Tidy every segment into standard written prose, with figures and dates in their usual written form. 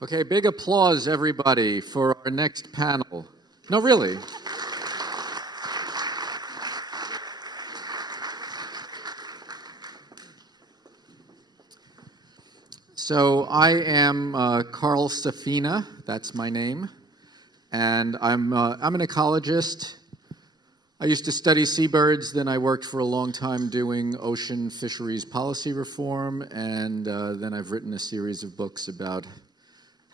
Okay, big applause, everybody, for our next panel. No, really. So I am Carl Safina, that's my name, and I'm an ecologist. I used to study seabirds, then I worked for a long time doing ocean fisheries policy reform, and then I've written a series of books about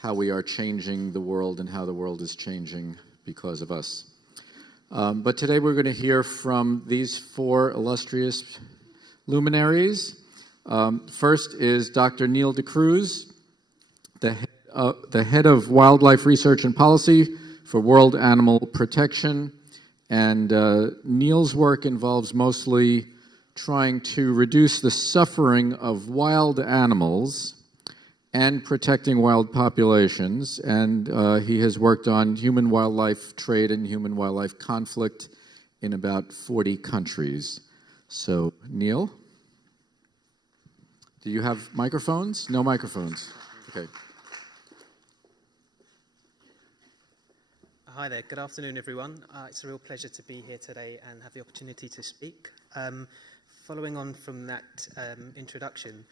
how we are changing the world and how the world is changing because of us. But today we're going to hear from these four illustrious luminaries. First is Dr. Neil DeCruz, the head of wildlife research and policy for World Animal Protection. And Neil's work involves mostly trying to reduce the suffering of wild animals and protecting wild populations. And he has worked on human-wildlife trade and human-wildlife conflict in about 40 countries. So, Neil? Do you have microphones? No microphones. Okay. Hi there. Good afternoon, everyone. It's a real pleasure to be here today and have the opportunity to speak. Following on from that introduction,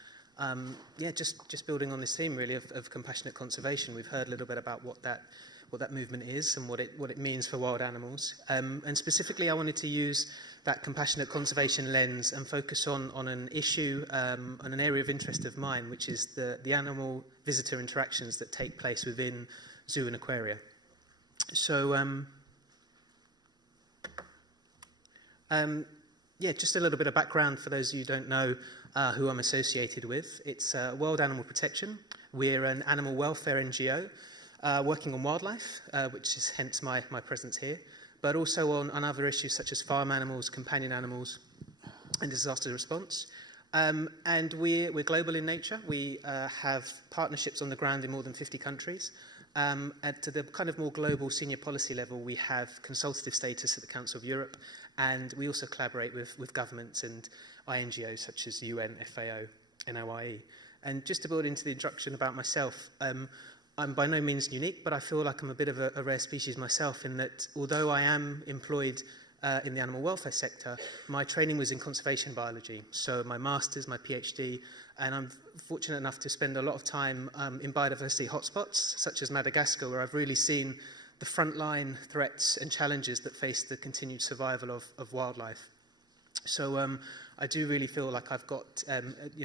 just building on this theme really of compassionate conservation. We've heard a little bit about what that movement is and what it means for wild animals. And specifically, I wanted to use that compassionate conservation lens and focus on an issue, on an area of interest of mine, which is the animal-visitor interactions that take place within zoo and aquaria. So, just a little bit of background for those of you who don't know who I'm associated with. It's World Animal Protection. We're an animal welfare NGO working on wildlife, which is hence my presence here, but also on other issues such as farm animals, companion animals, and disaster response. And we're global in nature. We have partnerships on the ground in more than 50 countries. At the kind of more global senior policy level, we have consultative status at the Council of Europe, and we also collaborate with governments and INGOs such as UN, FAO, and OIE. And just to build into the introduction about myself, I'm by no means unique, but I feel like I'm a bit of a rare species myself in that although I am employed in the animal welfare sector, my training was in conservation biology. So my master's, my PhD, and I'm fortunate enough to spend a lot of time in biodiversity hotspots, such as Madagascar, where I've really seen the frontline threats and challenges that face the continued survival of wildlife. So I do really feel like I've got,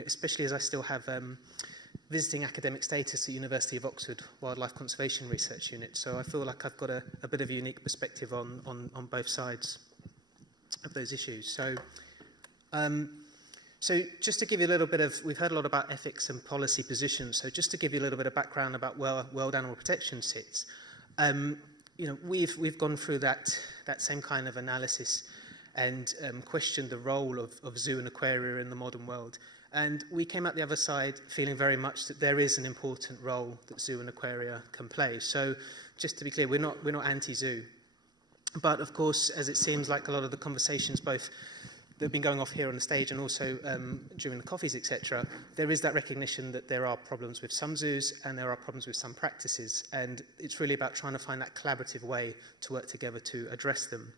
especially as I still have visiting academic status at University of Oxford Wildlife Conservation Research Unit, so I feel like I've got a bit of a unique perspective on both sides of those issues. So just to give you a little bit of, we've heard a lot about ethics and policy positions, so just to give you a little bit of background about where World Animal Protection sits, we've gone through that same kind of analysis and questioned the role of zoo and aquaria in the modern world. And we came out the other side feeling very much that there is an important role that zoo and aquaria can play. So just to be clear, we're not anti-zoo. But of course, as it seems like a lot of the conversations both that have been going off here on the stage and also during the coffees, etc., there is that recognition that there are problems with some zoos and there are problems with some practices. And it's really about trying to find that collaborative way to work together to address them.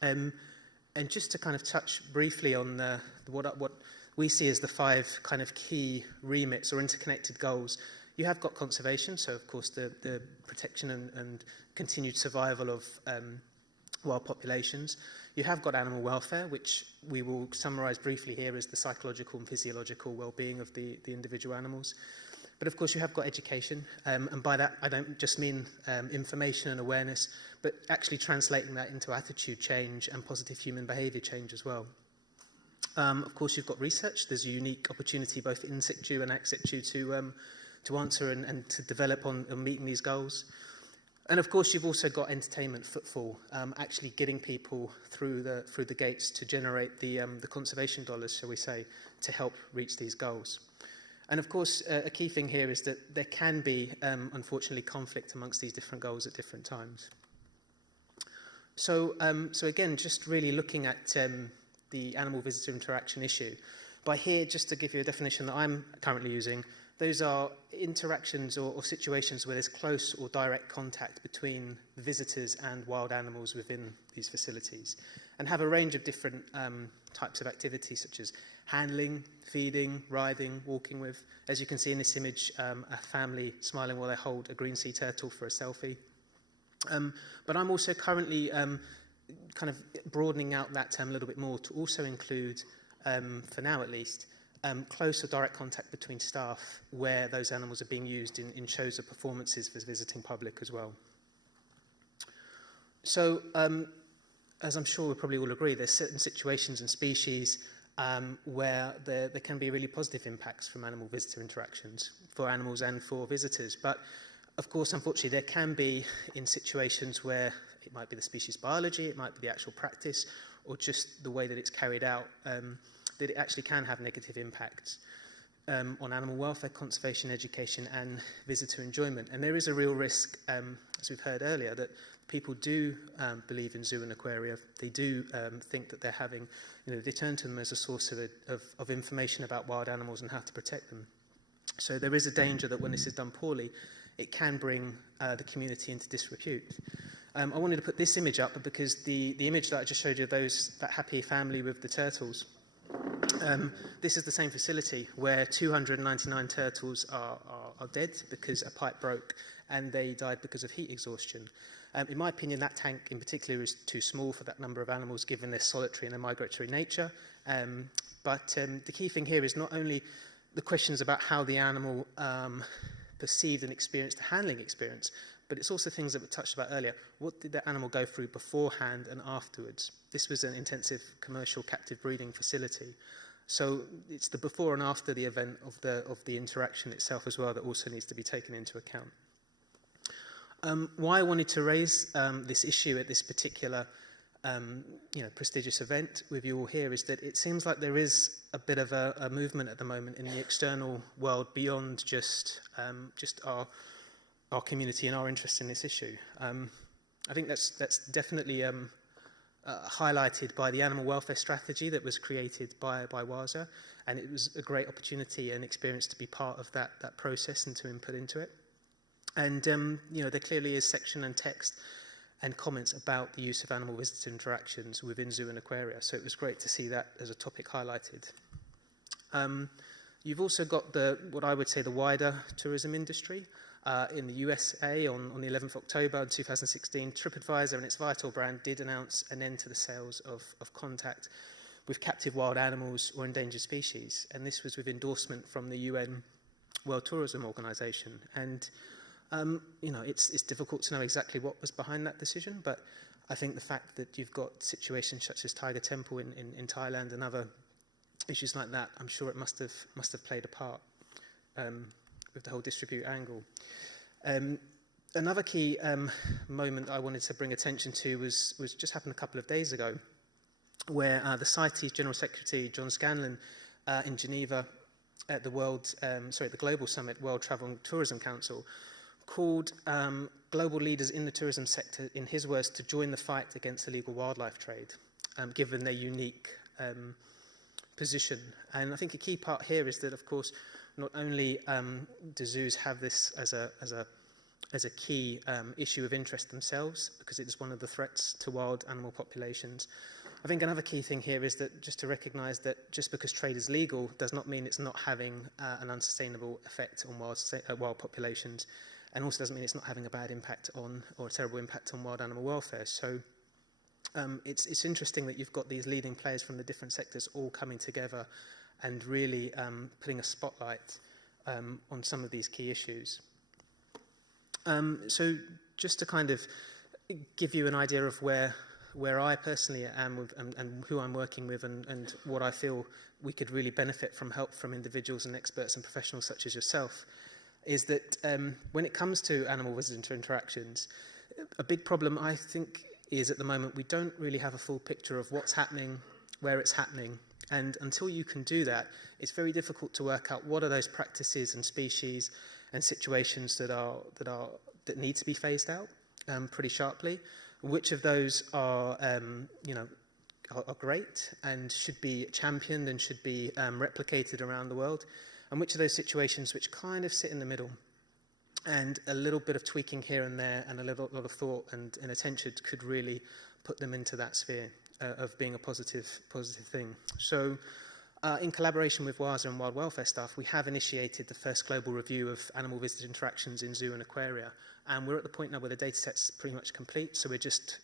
And just to kind of touch briefly on what we see as the 5 kind of key remits or interconnected goals. You have got conservation, so of course the protection and continued survival of wild populations. You have got animal welfare, which we will summarise briefly here as the psychological and physiological well-being of the individual animals. But of course you have got education, and by that I don't just mean information and awareness, but actually translating that into attitude change and positive human behaviour change as well. Of course you've got research. There's a unique opportunity both in situ and ex situ to answer and to develop on meeting these goals. And of course you've also got entertainment, footfall, actually getting people through the gates to generate the conservation dollars, shall we say, to help reach these goals. And of course a key thing here is that there can be unfortunately conflict amongst these different goals at different times. So again, just really looking at the animal visitor interaction issue. By here, just to give you a definition that I'm currently using, Those are interactions or situations where there's close or direct contact between the visitors and wild animals within these facilities, and have a range of different types of activities such as handling, feeding, riding, walking with. As you can see in this image, a family smiling while they hold a green sea turtle for a selfie. But I'm also currently kind of broadening out that term a little bit more to also include, for now at least, close or direct contact between staff where those animals are being used in shows or performances for the visiting public as well. So, as I'm sure we probably all agree, there's certain situations and species where there can be really positive impacts from animal-visitor interactions for animals and for visitors. But, of course, unfortunately, there can be in situations where it might be the species biology, it might be the actual practice, or just the way that it's carried out, that it actually can have negative impacts on animal welfare, conservation, education, and visitor enjoyment. And there is a real risk, as we've heard earlier, that people do believe in zoo and aquaria. They do think that they're having, they turn to them as a source of information about wild animals and how to protect them. So there is a danger that when this is done poorly, it can bring the community into disrepute. I wanted to put this image up because the image that I just showed you of that happy family with the turtles, this is the same facility where 299 turtles are dead because a pipe broke and they died because of heat exhaustion. In my opinion, that tank in particular is too small for that number of animals given their solitary and their migratory nature. But the key thing here is not only the questions about how the animal perceived and experienced the handling experience, but it's also things that we touched about earlier. What did the animal go through beforehand and afterwards? This was an intensive commercial captive breeding facility. So it's the before and after the event of the interaction itself as well that also needs to be taken into account. Why I wanted to raise this issue at this particular prestigious event with you all here is that it seems like there is a bit of a movement at the moment in the external world beyond just our community and our interest in this issue. I think that's definitely highlighted by the animal welfare strategy that was created by WASA, and it was a great opportunity and experience to be part of that process and to input into it. And there clearly is section and text and comments about the use of animal visitor interactions within zoo and aquaria, so it was great to see that as a topic highlighted. You've also got what I would say the wider tourism industry. In the USA on the 11th of October 2016, TripAdvisor and its Vital brand did announce an end to the sales of contact with captive wild animals or endangered species, and this was with endorsement from the UN World Tourism Organization. And it's difficult to know exactly what was behind that decision, but I think the fact that you've got situations such as Tiger Temple in Thailand and other issues like that, I'm sure it must have played a part with the whole distribute angle. Another key moment I wanted to bring attention to was just happened a couple of days ago, where the CITES General Secretary John Scanlon in Geneva at the Global Summit World Travel and Tourism Council called global leaders in the tourism sector, in his words, to join the fight against illegal wildlife trade, given their unique position. And I think a key part here is that, of course, not only do zoos have this as a key issue of interest themselves, because it is one of the threats to wild animal populations. I think another key thing here is that just to recognise that just because trade is legal does not mean it's not having an unsustainable effect on wild populations, and also doesn't mean it's not having a bad impact on, or a terrible impact on, wild animal welfare. So it's interesting that you've got these leading players from the different sectors all coming together and really putting a spotlight on some of these key issues. So just to kind of give you an idea of where I personally am with, and who I'm working with, and what I feel we could really benefit from help from individuals and experts and professionals such as yourself, is that when it comes to animal visitor interactions, a big problem I think is at the moment we don't really have a full picture of what's happening, where it's happening, and until you can do that, it's very difficult to work out what are those practices and species and situations that need to be phased out pretty sharply. Which of those are great and should be championed and should be replicated around the world, and which of those situations which kind of sit in the middle. And a little bit of tweaking here and there and a lot of thought and attention could really put them into that sphere of being a positive thing. So in collaboration with WASA and Wild Welfare staff, we have initiated the first global review of animal-visitor interactions in zoo and aquaria. And we're at the point now where the data set's pretty much complete, so we're just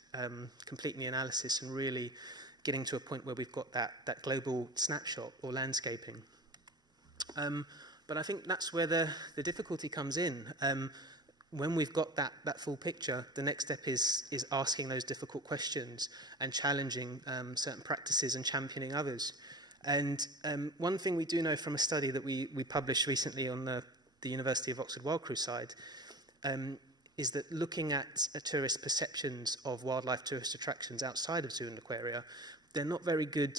completing the analysis and really getting to a point where we've got that global snapshot or landscaping. But I think that's where the difficulty comes in. When we've got that full picture, the next step is asking those difficult questions and challenging certain practices and championing others. And one thing we do know from a study that we published recently on the University of Oxford Wild Cruise side is that looking at tourist perceptions of wildlife tourist attractions outside of zoo and aquaria, they're not very good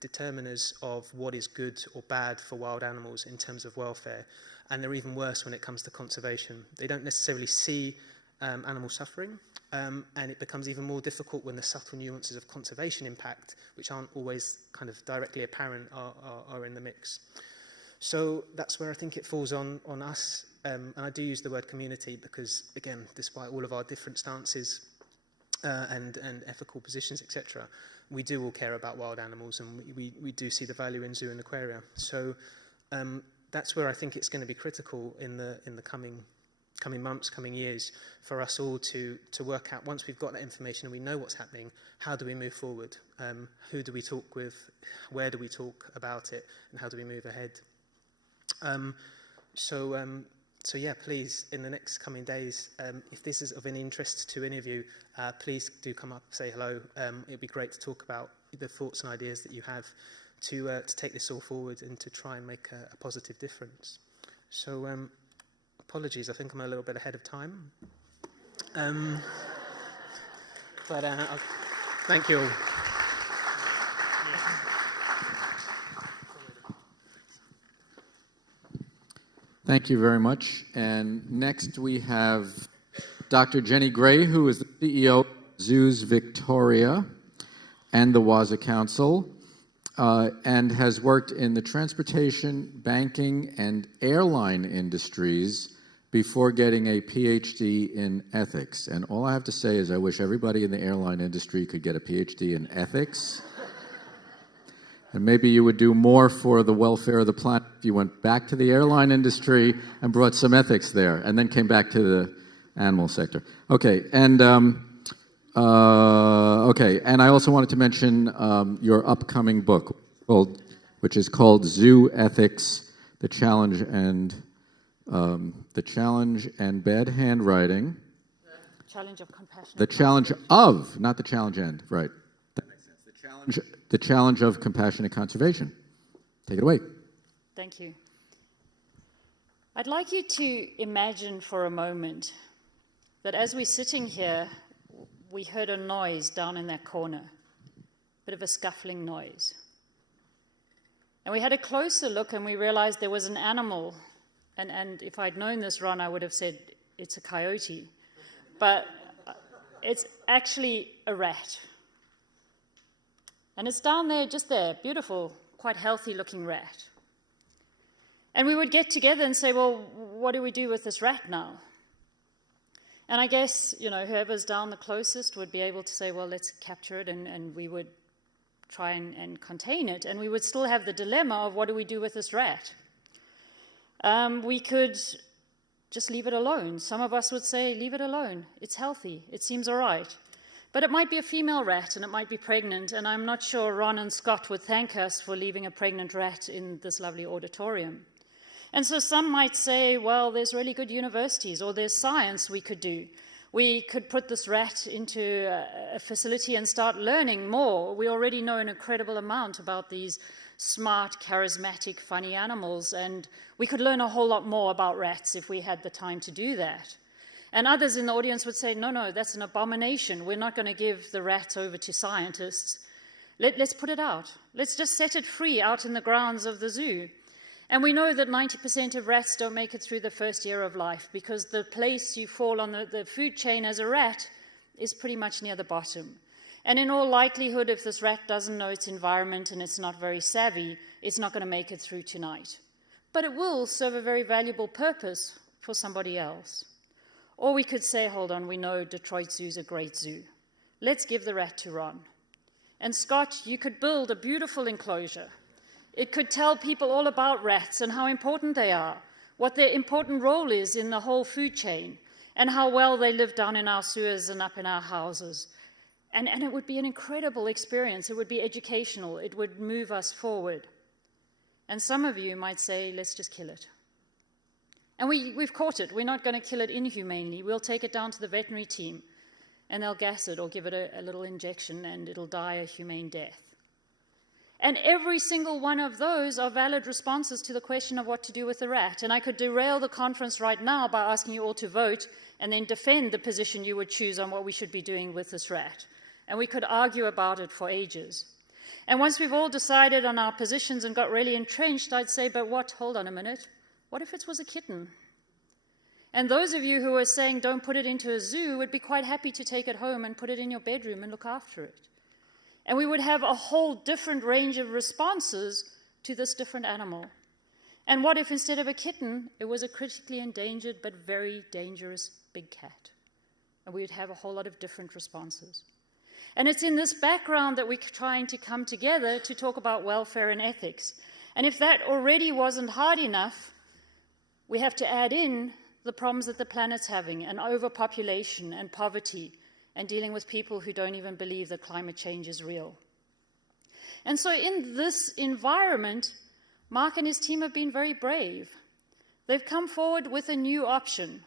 determiners of what is good or bad for wild animals in terms of welfare, and they're even worse when it comes to conservation. They don't necessarily see animal suffering, and it becomes even more difficult when the subtle nuances of conservation impact, which aren't always kind of directly apparent, are in the mix. So that's where I think it falls on us, and I do use the word community because, again, despite all of our different stances and ethical positions, etc., we do all care about wild animals, and we do see the value in zoo and aquaria. So that's where I think it's going to be critical in the coming months, coming years, for us all to work out, once we've got that information and we know what's happening, how do we move forward? Who do we talk with? Where do we talk about it? And how do we move ahead? So yeah, please, in the next coming days, if this is of any interest to any of you, please do come up, say hello. It'd be great to talk about the thoughts and ideas that you have to take this all forward and to try and make a positive difference. So apologies, I think I'm a little bit ahead of time. But thank you all. Thank you very much. And next we have Dr. Jenny Gray, who is the CEO of Zoos Victoria and the WASA Council, and has worked in the transportation, banking, and airline industries before getting a PhD in ethics. And all I have to say is I wish everybody in the airline industry could get a PhD in ethics. And maybe you would do more for the welfare of the planet if you went back to the airline industry and brought some ethics there, and then came back to the animal sector. Okay, and and I also wanted to mention your upcoming book, which is called Zoo Ethics: The Challenge and Bad Handwriting. Challenge of compassion. The challenge of, not the challenge and, right? That makes sense. The challenge of compassionate conservation. Take it away. Thank you. I'd like you to imagine for a moment that as we're sitting here, we heard a noise down in that corner, a bit of a scuffling noise. And we had a closer look and we realized there was an animal. And if I'd known this, Ron, I would have said it's a coyote. But it's actually a rat. And it's down there, just there, beautiful, quite healthy-looking rat. And we would get together and say, well, what do we do with this rat now? And I guess, whoever's down the closest would be able to say, well, let's capture it, and we would try and contain it. And we would still have the dilemma of what do we do with this rat? We could just leave it alone. Some of us would say, leave it alone. It's healthy. It seems all right. But it might be a female rat, and it might be pregnant, and I'm not sure Ron and Scott would thank us for leaving a pregnant rat in this lovely auditorium. And so some might say, well, there's really good universities, or there's science we could do. We could put this rat into a facility and start learning more. We already know an incredible amount about these smart, charismatic, funny animals, and we could learn a whole lot more about rats if we had the time to do that. And others in the audience would say, no, that's an abomination. We're not going to give the rat over to scientists. Let's put it out. Let's just set it free out in the grounds of the zoo. And we know that 90% of rats don't make it through the first year of life because the place you fall on the food chain as a rat is pretty much near the bottom. And in all likelihood, if this rat doesn't know its environment and it's not very savvy, it's not going to make it through tonight. but it will serve a very valuable purpose for somebody else. Or we could say, hold on, we know Detroit Zoo's a great zoo. Let's give the rat to Ron. And Scott, you could build a beautiful enclosure. It could tell people all about rats and how important they are, what their important role is in the whole food chain, and how well they live down in our sewers and up in our houses. And it would be an incredible experience. It would be educational. It would move us forward. And some of you might say, let's just kill it. And we've caught it. We're not going to kill it inhumanely. We'll take it down to the veterinary team, and they'll gas it or give it a little injection, and it'll die a humane death. And every single one of those are valid responses to the question of what to do with the rat. And I could derail the conference right now by asking you all to vote and then defend the position you would choose on what we should be doing with this rat. And we could argue about it for ages. And once we've all decided on our positions and got really entrenched, I'd say, but what? Hold on a minute. What if it was a kitten? And those of you who are saying don't put it into a zoo would be quite happy to take it home and put it in your bedroom and look after it. And we would have a whole different range of responses to this different animal. And what if instead of a kitten, it was a critically endangered but very dangerous big cat? And we would have a whole lot of different responses. And it's in this background that we're trying to come together to talk about welfare and ethics. And if that already wasn't hard enough, we have to add in the problems that the planet's having, and overpopulation and poverty, and dealing with people who don't even believe that climate change is real. And so in this environment, Mark and his team have been very brave. They've come forward with a new option,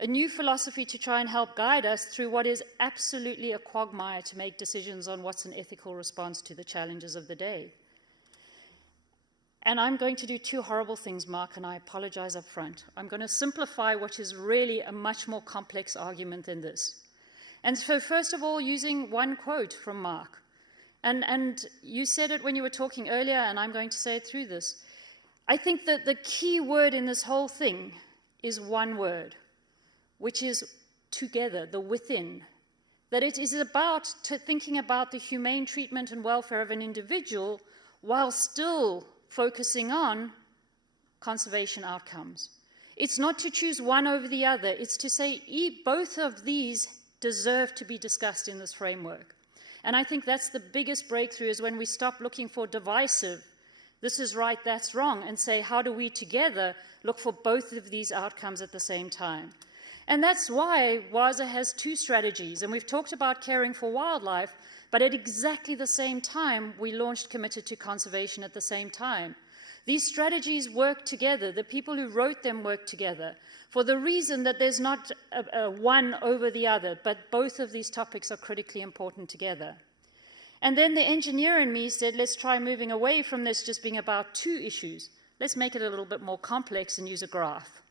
a new philosophy to try and help guide us through what is absolutely a quagmire to make decisions on what's an ethical response to the challenges of the day. And I'm going to do two horrible things, Mark, and I apologize up front. I'm going to simplify what is really a much more complex argument than this. And so first of all, using one quote from Mark. And you said it when you were talking earlier, and I'm going to say it through this. I think that the key word in this whole thing is one word, which is together, the within. That it is about thinking about the humane treatment and welfare of an individual while still focusing on conservation outcomes. It's not to choose one over the other. It's to say both of these deserve to be discussed in this framework. And I think that's the biggest breakthrough, is when we stop looking for divisive, this is right, that's wrong, and say, how do we together look for both of these outcomes at the same time? And that's why WASA has two strategies. And we've talked about caring for wildlife, but at exactly the same time, we launched Committed to Conservation at the same time. These strategies work together. The people who wrote them work together for the reason that there's not a one over the other, but both of these topics are critically important together. And then the engineer in me said, let's try moving away from this just being about two issues. Let's make it a little bit more complex and use a graph.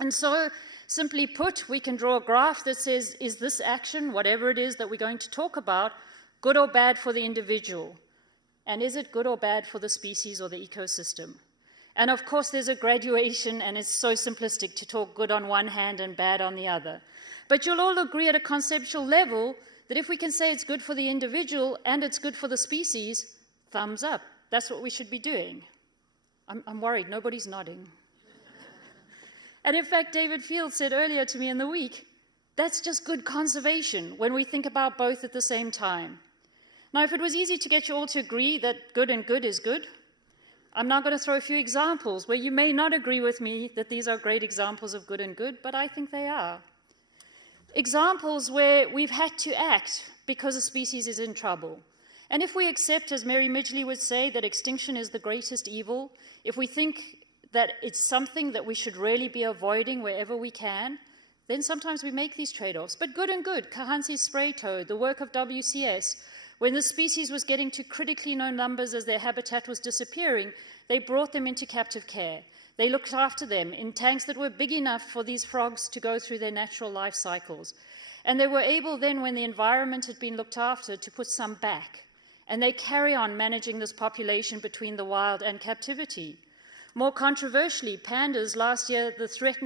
And so, simply put, we can draw a graph that says, is this action, whatever it is that we're going to talk about, good or bad for the individual? And is it good or bad for the species or the ecosystem? And of course, there's a graduation, and it's so simplistic to talk good on one hand and bad on the other. But you'll all agree at a conceptual level that if we can say it's good for the individual and it's good for the species, thumbs up. That's what we should be doing. I'm worried. Nobody's nodding. And in fact, David Field said earlier to me in the week, that's just good conservation when we think about both at the same time. Now, if it was easy to get you all to agree that good and good is good, I'm now going to throw a few examples where you may not agree with me that these are great examples of good and good, but I think they are. Examples where we've had to act because a species is in trouble. And if we accept, as Mary Midgley would say, that extinction is the greatest evil, if we think that it's something that we should really be avoiding wherever we can, then sometimes we make these trade-offs. But good and good, Kahansi's spray toad, the work of WCS, when the species was getting to critically low numbers as their habitat was disappearing, they brought them into captive care. They looked after them in tanks that were big enough for these frogs to go through their natural life cycles. And they were able then, when the environment had been looked after, to put some back. And they carry on managing this population between the wild and captivity. More controversially, pandas last year, the threats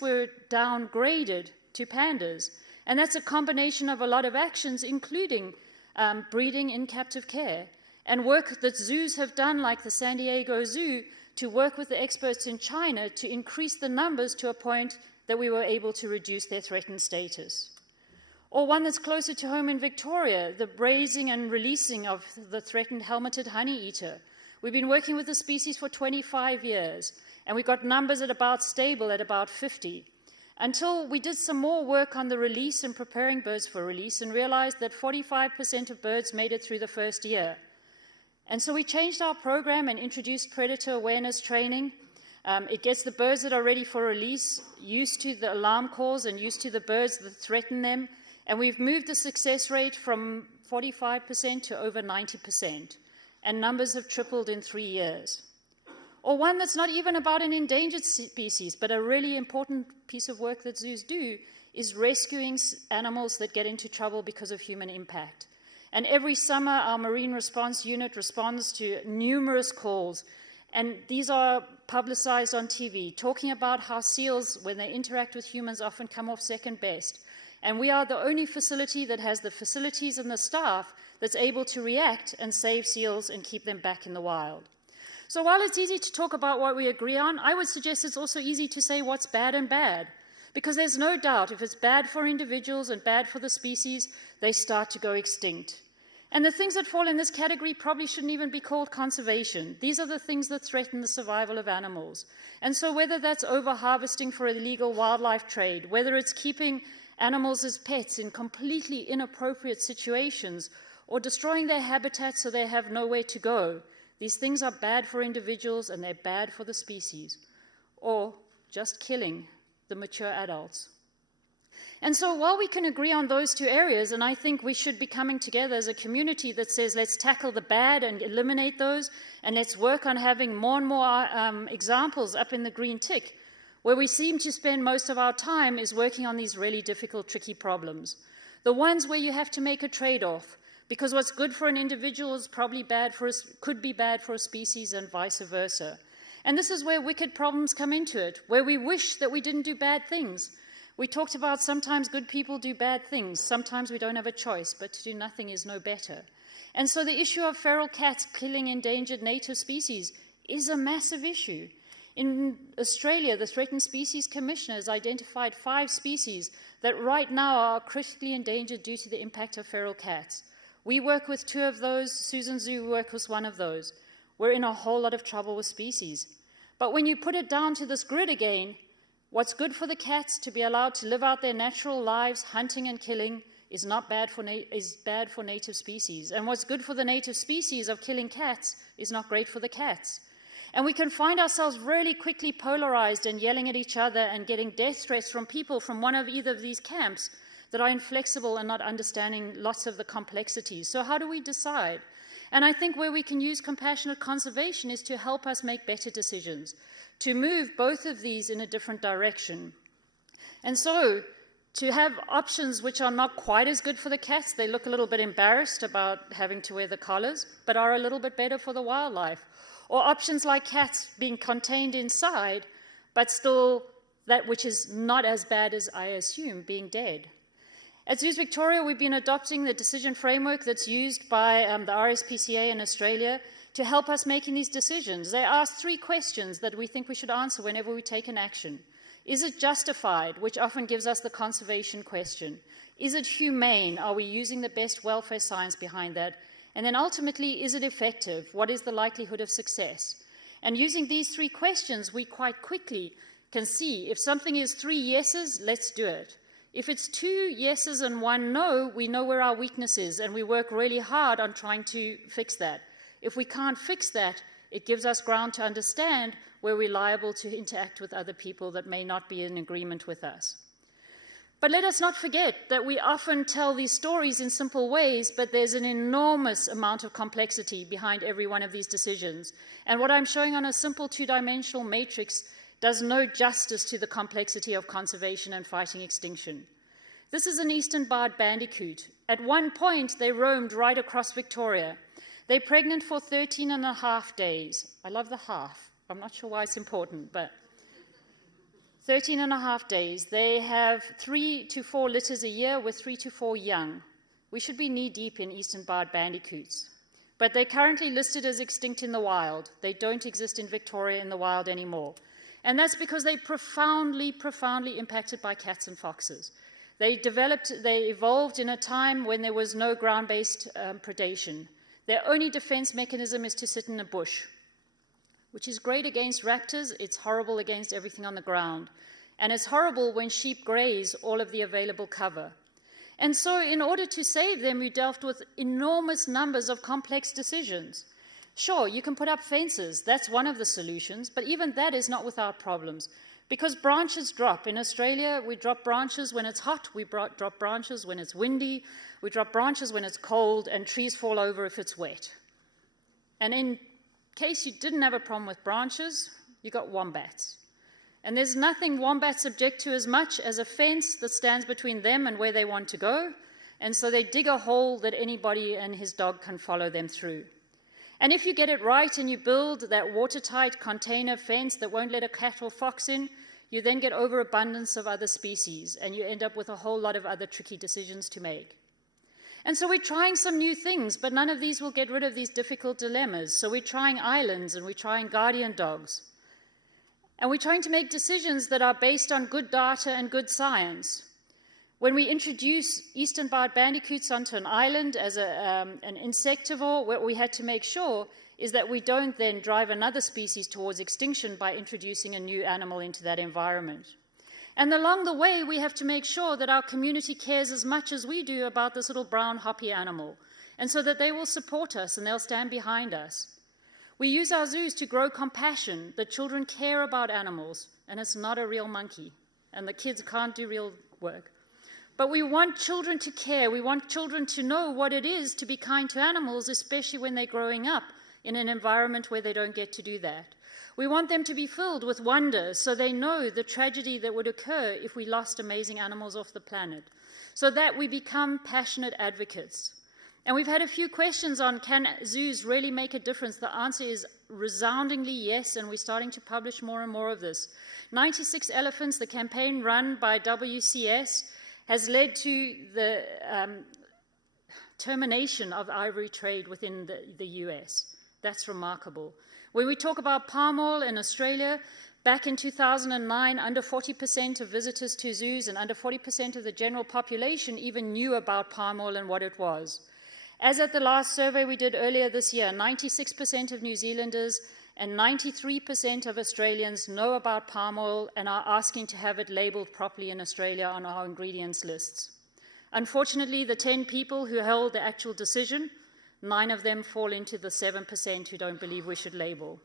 were downgraded to pandas. And that's a combination of a lot of actions, including breeding in captive care. and work that zoos have done, like the San Diego Zoo, to work with the experts in China to increase the numbers to a point that we were able to reduce their threatened status. Or one that's closer to home in Victoria, the raising and releasing of the threatened helmeted honeyeater. We've been working with the species for 25 years, and we got numbers at about stable at about 50, until we did some more work on the release and preparing birds for release and realized that 45% of birds made it through the first year. And so we changed our program and introduced predator awareness training. It gets the birds that are ready for release used to the alarm calls and used to the birds that threaten them. And we've moved the success rate from 45% to over 90%. And numbers have tripled in 3 years. Or one that's not even about an endangered species, but a really important piece of work that zoos do is rescuing animals that get into trouble because of human impact. And every summer, our Marine Response Unit responds to numerous calls. And these are publicized on TV, talking about how seals, when they interact with humans, often come off second best. And we are the only facility that has the facilities and the staff that's able to react and save seals and keep them back in the wild. So while it's easy to talk about what we agree on, I would suggest it's also easy to say what's bad and bad. Because there's no doubt if it's bad for individuals and bad for the species, they start to go extinct. And the things that fall in this category probably shouldn't even be called conservation. These are the things that threaten the survival of animals. And so whether that's over-harvesting for illegal wildlife trade, whether it's keeping animals as pets in completely inappropriate situations, or destroying their habitat so they have nowhere to go, these things are bad for individuals and they're bad for the species. Or just killing the mature adults. And so while we can agree on those two areas, and I think we should be coming together as a community that says let's tackle the bad and eliminate those, and let's work on having more and more examples up in the green tick, where we seem to spend most of our time is working on these really difficult, tricky problems. The ones where you have to make a trade-off, because what's good for an individual is probably bad for could be bad for a species and vice versa. And this is where wicked problems come into it, where we wish that we didn't do bad things. We talked about sometimes good people do bad things. Sometimes we don't have a choice, but to do nothing is no better. And so the issue of feral cats killing endangered native species is a massive issue. In Australia, the Threatened Species Commissioner has identified 5 species that right now are critically endangered due to the impact of feral cats. We work with 2 of those. Susan Zoo works with 1 of those. We're in a whole lot of trouble with species. But when you put it down to this grid again, what's good for the cats to be allowed to live out their natural lives, hunting and killing, is bad for native species. And what's good for the native species of killing cats is not great for the cats. And we can find ourselves really quickly polarized and yelling at each other and getting death threats from people from one of either of these camps that are inflexible and not understanding lots of the complexities. So how do we decide? And I think where we can use compassionate conservation is to help us make better decisions, to move both of these in a different direction. And so to have options which are not quite as good for the cats, they look a little bit embarrassed about having to wear the collars, but are a little bit better for the wildlife. Or options like cats being contained inside, but still that which is not as bad as I assume, being dead. At Zoos Victoria, we've been adopting the decision framework that's used by the RSPCA in Australia to help us making these decisions. They ask 3 questions that we think we should answer whenever we take an action. Is it justified, which often gives us the conservation question? Is it humane? Are we using the best welfare science behind that? And then ultimately, is it effective? What is the likelihood of success? And using these 3 questions, we quite quickly can see if something is 3 yeses, let's do it. If it's 2 yeses and 1 no, we know where our weakness is, and we work really hard on trying to fix that. If we can't fix that, it gives us ground to understand where we're liable to interact with other people that may not be in agreement with us. But let us not forget that we often tell these stories in simple ways, but there's an enormous amount of complexity behind every one of these decisions. And what I'm showing on a simple 2-dimensional matrix does no justice to the complexity of conservation and fighting extinction. This is an eastern barred bandicoot. At one point, they roamed right across Victoria. They're pregnant for 13 and a half days. I love the half. I'm not sure why it's important, but 13 and a half days. They have 3 to 4 litters a year with 3 to 4 young. We should be knee-deep in eastern barred bandicoots. but they're currently listed as extinct in the wild. They don't exist in Victoria in the wild anymore. And that's because they're profoundly, profoundly impacted by cats and foxes. They evolved in a time when there was no ground-based predation. Their only defense mechanism is to sit in a bush, which is great against raptors. It's horrible against everything on the ground. And it's horrible when sheep graze all of the available cover. And so in order to save them, we dealt with enormous numbers of complex decisions. Sure, you can put up fences. That's one of the solutions. But even that is not without problems. Because branches drop. In Australia, we drop branches when it's hot. We drop branches when it's windy. We drop branches when it's cold. And trees fall over if it's wet. And in case you didn't have a problem with branches, you got wombats. And there's nothing wombats object to as much as a fence that stands between them and where they want to go. And so they dig a hole that anybody and his dog can follow them through. And if you get it right and you build that watertight container fence that won't let a cat or fox in, you then get overabundance of other species, and you end up with a whole lot of other tricky decisions to make. And so we're trying some new things, but none of these will get rid of these difficult dilemmas. So we're trying islands, and we're trying guardian dogs. And we're trying to make decisions that are based on good data and good science. When we introduce eastern barred bandicoots onto an island as an insectivore, what we had to make sure is that we don't then drive another species towards extinction by introducing a new animal into that environment. And along the way, we have to make sure that our community cares as much as we do about this little brown hoppy animal, and so that they will support us and they'll stand behind us. We use our zoos to grow compassion, that children care about animals, and it's not a real monkey, and the kids can't do real work. But we want children to care. We want children to know what it is to be kind to animals, especially when they're growing up in an environment where they don't get to do that. We want them to be filled with wonder so they know the tragedy that would occur if we lost amazing animals off the planet, so that we become passionate advocates. And we've had a few questions on, can zoos really make a difference? The answer is resoundingly yes, and we're starting to publish more and more of this. 96 Elephants, the campaign run by WCS, has led to the termination of ivory trade within the US. That's remarkable. When we talk about palm oil in Australia, back in 2009, under 40% of visitors to zoos and under 40% of the general population even knew about palm oil and what it was. As at the last survey we did earlier this year, 96% of New Zealanders and 93% of Australians know about palm oil and are asking to have it labelled properly in Australia on our ingredients lists. Unfortunately, the 10 people who held the actual decision, 9 of them fall into the 7% who don't believe we should label.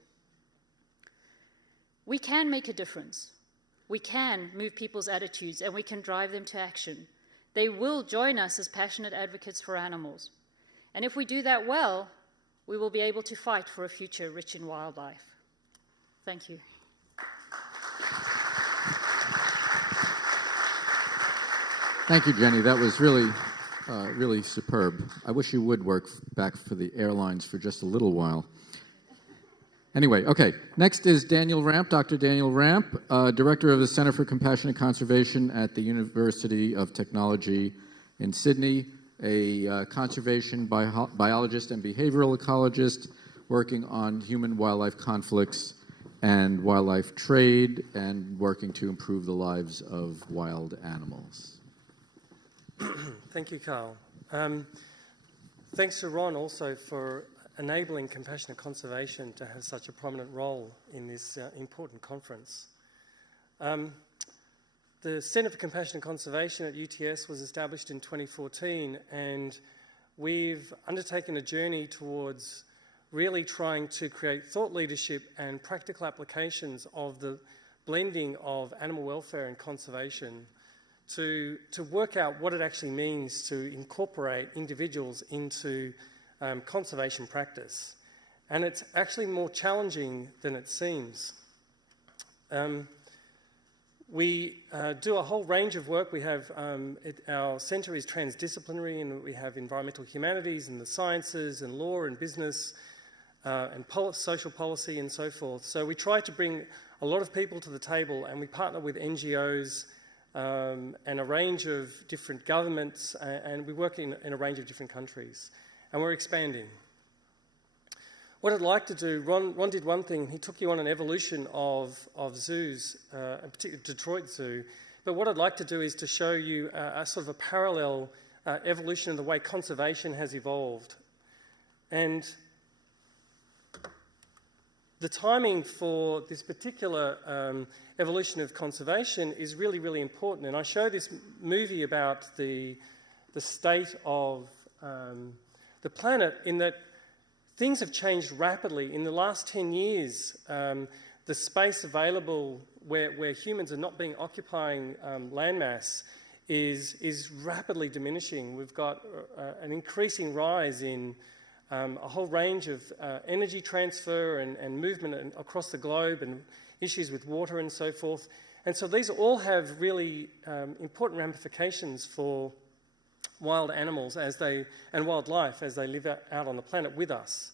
We can make a difference. We can move people's attitudes, and we can drive them to action. They will join us as passionate advocates for animals. And if we do that well, we will be able to fight for a future rich in wildlife. Thank you. Thank you, Jenny. That was really, really superb. I wish you would work back for the airlines for just a little while. Anyway, okay. Next is Daniel Ramp, Dr. Daniel Ramp, Director of the Center for Compassionate Conservation at the University of Technology in Sydney, a conservation biologist and behavioral ecologist working on human-wildlife conflicts and wildlife trade and working to improve the lives of wild animals. Thank you, Carl. Thanks to Ron also for enabling compassionate conservation to have such a prominent role in this important conference. The Centre for Compassionate Conservation at UTS was established in 2014, and we've undertaken a journey towards really trying to create thought leadership and practical applications of the blending of animal welfare and conservation to work out what it actually means to incorporate individuals into conservation practice. And it's actually more challenging than it seems. We do a whole range of work. We have, our centre is transdisciplinary, and we have environmental humanities and the sciences and law and business and social policy and so forth. So we try to bring a lot of people to the table, and we partner with NGOs and a range of different governments, and we work in a range of different countries. And we're expanding. what I'd like to do, Ron did one thing. He took you on an evolution of zoos, in particular Detroit Zoo. But what I'd like to do is to show you a sort of a parallel evolution of the way conservation has evolved. And the timing for this particular evolution of conservation is really, really important. And I show this movie about the state of the planet in that things have changed rapidly. In the last 10 years, the space available where humans are not being occupying landmass is rapidly diminishing. We've got an increasing rise in a whole range of energy transfer and movement across the globe, and issues with water and so forth. And so these all have really important ramifications for wild animals and wildlife as they live out on the planet with us.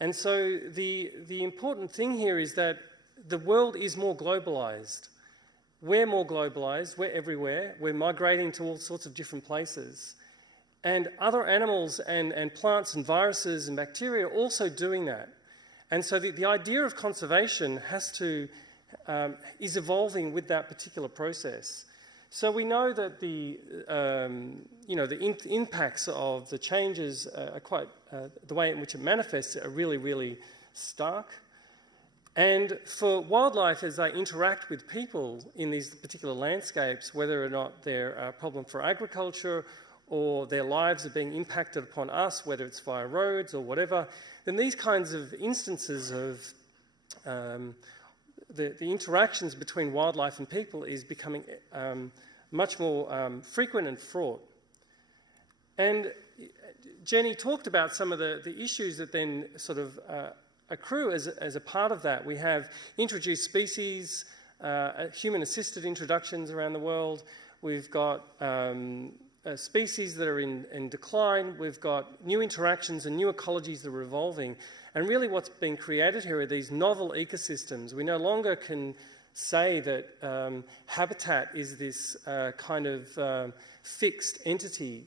And so the important thing here is that the world is more globalized. We're more globalized, we're everywhere, we're migrating to all sorts of different places. And other animals and plants and viruses and bacteria are also doing that. And so the idea of conservation is evolving with that particular process. So we know that the impacts of the changes are quite, the way in which it manifests are really, really stark. And for wildlife, as they interact with people in these particular landscapes, whether or not they're a problem for agriculture or their lives are being impacted upon us, whether it's via roads or whatever, then these kinds of instances of the interactions between wildlife and people is becoming much more frequent and fraught. And Jenny talked about some of the issues that then sort of accrue as a part of that. We have introduced species, human-assisted introductions around the world. We've got species that are in decline. We've got new interactions and new ecologies that are evolving. And really what's being created here are these novel ecosystems. We no longer can say that habitat is this kind of fixed entity.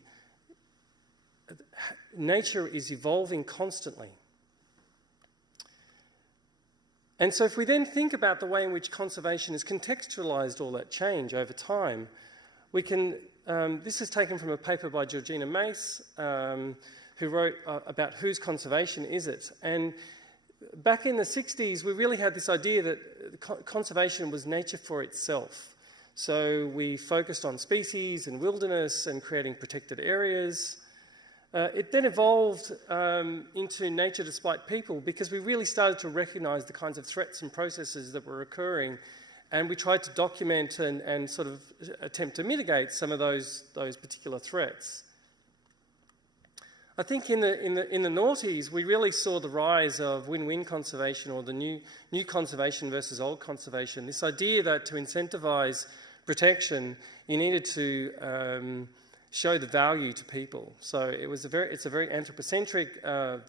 Nature is evolving constantly. And so if we then think about the way in which conservation has contextualised all that change over time, we can, this is taken from a paper by Georgina Mace, who wrote about whose conservation is it. And back in the 60s, we really had this idea that conservation was nature for itself. So we focused on species and wilderness and creating protected areas. It then evolved into nature despite people because we really started to recognise the kinds of threats and processes that were occurring, and we tried to document and sort of attempt to mitigate some of those particular threats. I think in the noughties we really saw the rise of win-win conservation, or the new conservation versus old conservation. This idea that to incentivise protection you needed to show the value to people. So it's a very anthropocentric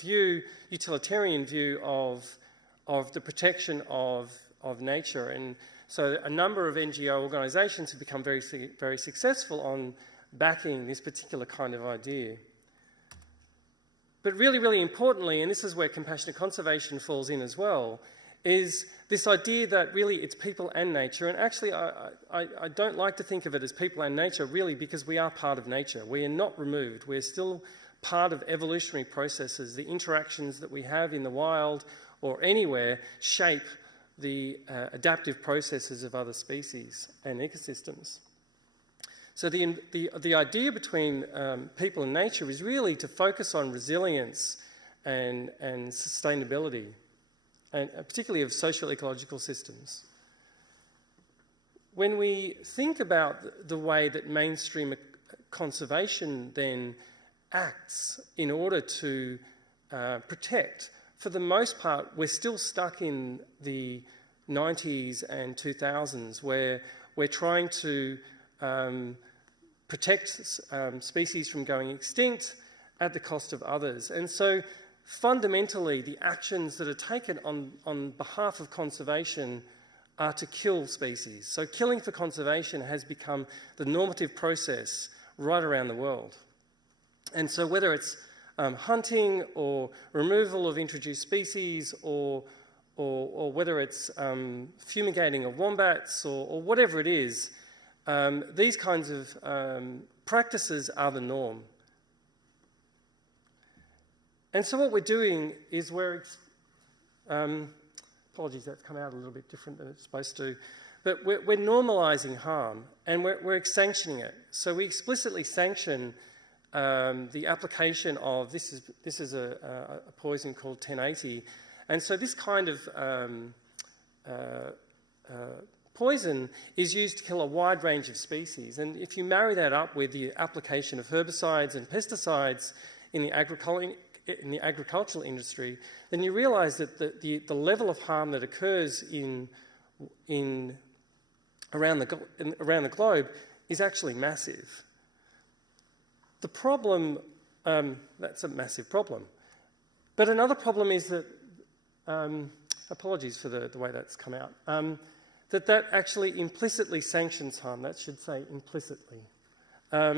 view, utilitarian view of the protection of nature. And so a number of NGO organisations have become very, very successful on backing this particular kind of idea. But really, really importantly, and this is where compassionate conservation falls in as well, is this idea that really it's people and nature. And actually, I don't like to think of it as people and nature, really, because we are part of nature. We are not removed. We're still part of evolutionary processes. The interactions that we have in the wild or anywhere shape the adaptive processes of other species and ecosystems. So the idea between people and nature is really to focus on resilience and sustainability, and particularly of social ecological systems. When we think about the way that mainstream conservation then acts in order to protect, for the most part, we're still stuck in the 90s and 2000s where we're trying to protect species from going extinct at the cost of others. And so fundamentally, the actions that are taken on behalf of conservation are to kill species. So killing for conservation has become the normative process right around the world. And so whether it's hunting or removal of introduced species, or whether it's fumigating of wombats or whatever it is, these kinds of practices are the norm. And so what we're doing is apologies, that's come out a little bit different than it's supposed to, but we're normalising harm, and we're sanctioning it. So we explicitly sanction the application of, this is a poison called 1080, and so this kind of poison is used to kill a wide range of species, and if you marry that up with the application of herbicides and pesticides in the agricultural industry, then you realise that the level of harm that occurs around the globe is actually massive. The problem, that's a massive problem. But another problem is that, apologies for the way that's come out, that actually implicitly sanctions harm. That should say implicitly. Let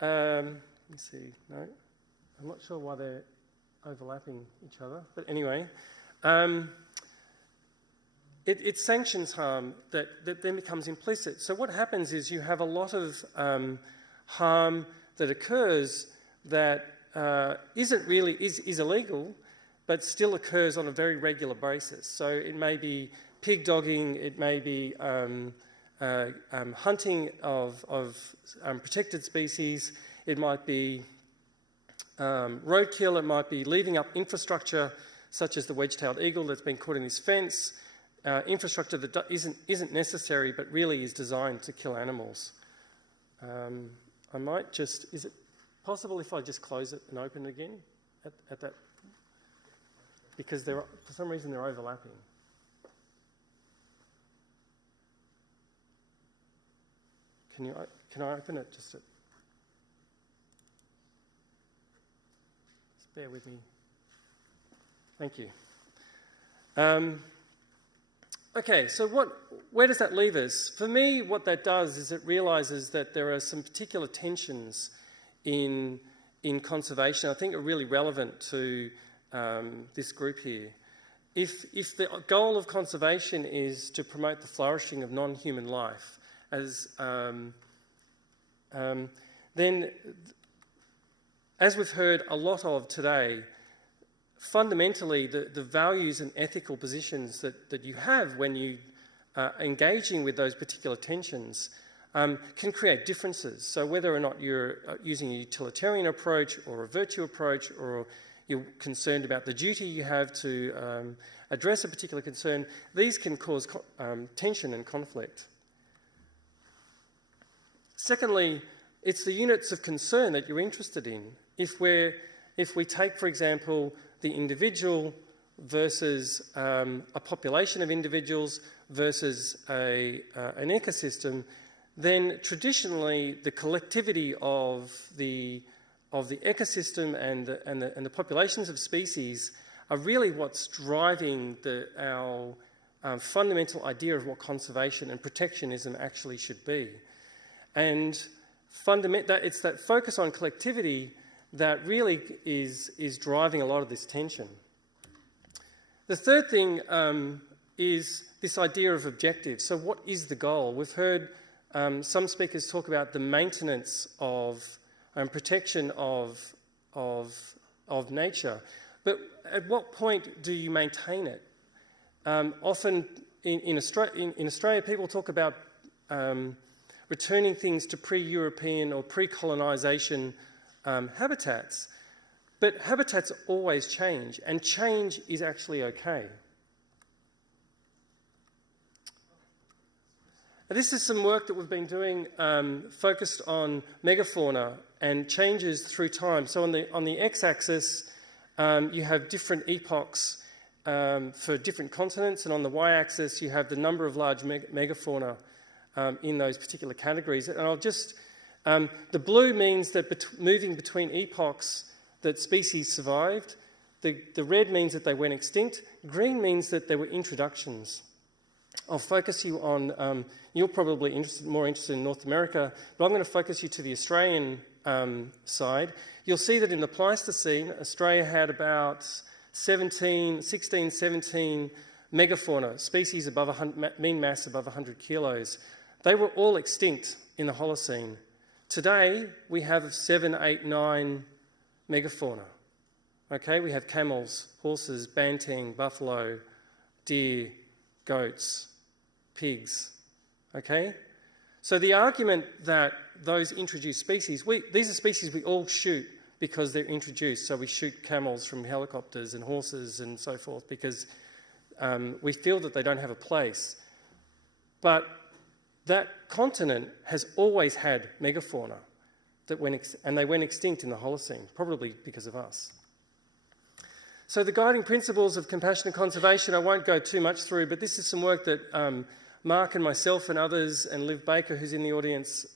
me see, no. I'm not sure why they're overlapping each other, but anyway, it sanctions harm that then becomes implicit. So what happens is you have a lot of harm that occurs that is illegal, but still occurs on a very regular basis. So it may be pig dogging, it may be hunting of protected species, it might be roadkill, it might be leaving up infrastructure such as the wedge-tailed eagle that's been caught in this fence, infrastructure that isn't necessary but really is designed to kill animals. I might just, is it possible if I just close it and open it again at that? Because for some reason they're overlapping. Can I open it just bear with me. Thank you. Okay, so where does that leave us? For me, what that does is it realises that there are some particular tensions in conservation I think are really relevant to this group here. If the goal of conservation is to promote the flourishing of non-human life, then, as we've heard a lot of today, fundamentally the values and ethical positions that you have when you are engaging with those particular tensions can create differences. So whether or not you're using a utilitarian approach or a virtue approach, or you're concerned about the duty you have to address a particular concern, these can cause tension and conflict. Secondly, it's the units of concern that you're interested in. If we take, for example, the individual versus a population of individuals versus an ecosystem, then traditionally the collectivity of the ecosystem and the populations of species are really what's driving our fundamental idea of what conservation and protectionism actually should be. And it's that focus on collectivity that really is driving a lot of this tension. The third thing is this idea of objectives. So what is the goal? We've heard some speakers talk about the maintenance of protection of nature. But at what point do you maintain it? Often in Australia, people talk about returning things to pre-European or pre-colonisation habitats. But habitats always change, and change is actually okay. This is some work that we've been doing focused on megafauna and changes through time. So on the x-axis, you have different epochs for different continents, and on the y-axis, you have the number of large megafauna in those particular categories. And I'll just, the blue means that moving between epochs that species survived. The red means that they went extinct. Green means that there were introductions. I'll focus you on, you're probably more interested in North America, but I'm going to focus you to the Australian side, you'll see that in the Pleistocene, Australia had about 16, 17 megafauna, species above mean mass above 100 kilos. They were all extinct in the Holocene. Today, we have 7, 8, 9 megafauna. Okay, we have camels, horses, banteng, buffalo, deer, goats, pigs. Okay? So the argument that those introduced species, these are species we all shoot because they're introduced. So we shoot camels from helicopters and horses and so forth because we feel that they don't have a place. But that continent has always had megafauna and they went extinct in the Holocene, probably because of us. So the guiding principles of compassionate conservation, I won't go too much through, but this is some work that Mark and myself and others, and Liv Baker, who's in the audience,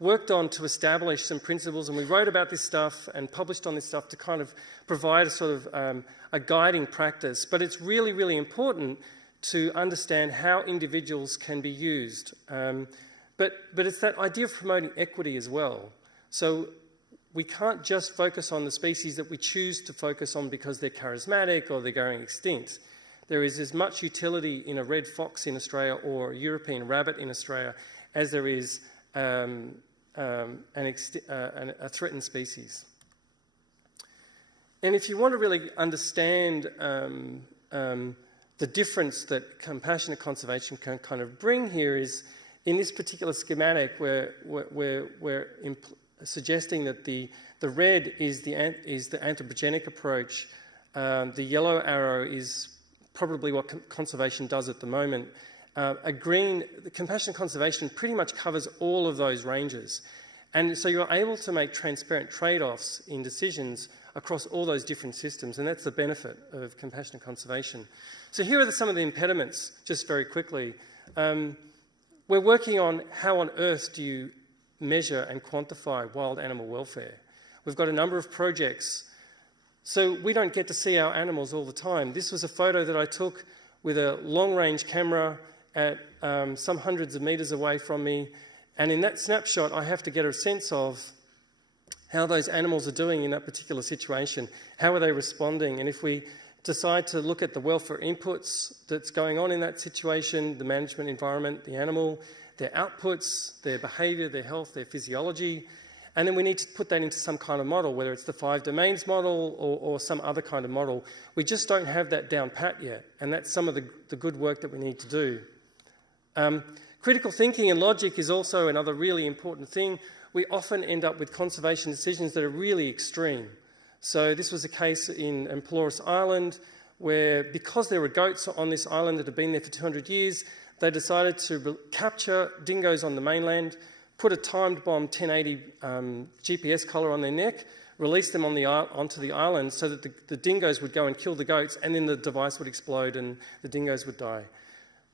worked on to establish some principles, and we wrote about this stuff and published on this stuff to kind of provide a sort of a guiding practice. But it's really, really important to understand how individuals can be used. But it's that idea of promoting equity as well. So we can't just focus on the species that we choose to focus on because they're charismatic or they're going extinct. There is as much utility in a red fox in Australia or a European rabbit in Australia as there is a threatened species. And if you want to really understand the difference that compassionate conservation can kind of bring here is in this particular schematic where we're suggesting that the red is the anthropogenic approach, the yellow arrow is probably what conservation does at the moment. The compassionate conservation pretty much covers all of those ranges. And so you're able to make transparent trade-offs in decisions across all those different systems, and that's the benefit of compassionate conservation. So here are some of the impediments, just very quickly. We're working on how on earth do you measure and quantify wild animal welfare. We've got a number of projects. So we don't get to see our animals all the time. This was a photo that I took with a long-range camera at some hundreds of metres away from me. And in that snapshot, I have to get a sense of how those animals are doing in that particular situation. How are they responding? And if we decide to look at the welfare inputs that's going on in that situation, the management environment, the animal, their outputs, their behaviour, their health, their physiology, and then we need to put that into some kind of model, whether it's the 5 domains model or some other kind of model. We just don't have that down pat yet, and that's some of the good work that we need to do. Critical thinking and logic is also another really important thing. We often end up with conservation decisions that are really extreme. So this was a case in Pelorus Island where, because there were goats on this island that had been there for 200 years, they decided to capture dingoes on the mainland, put a timed bomb 1080 GPS collar on their neck, release them onto the island so that the dingoes would go and kill the goats, and then the device would explode and the dingoes would die.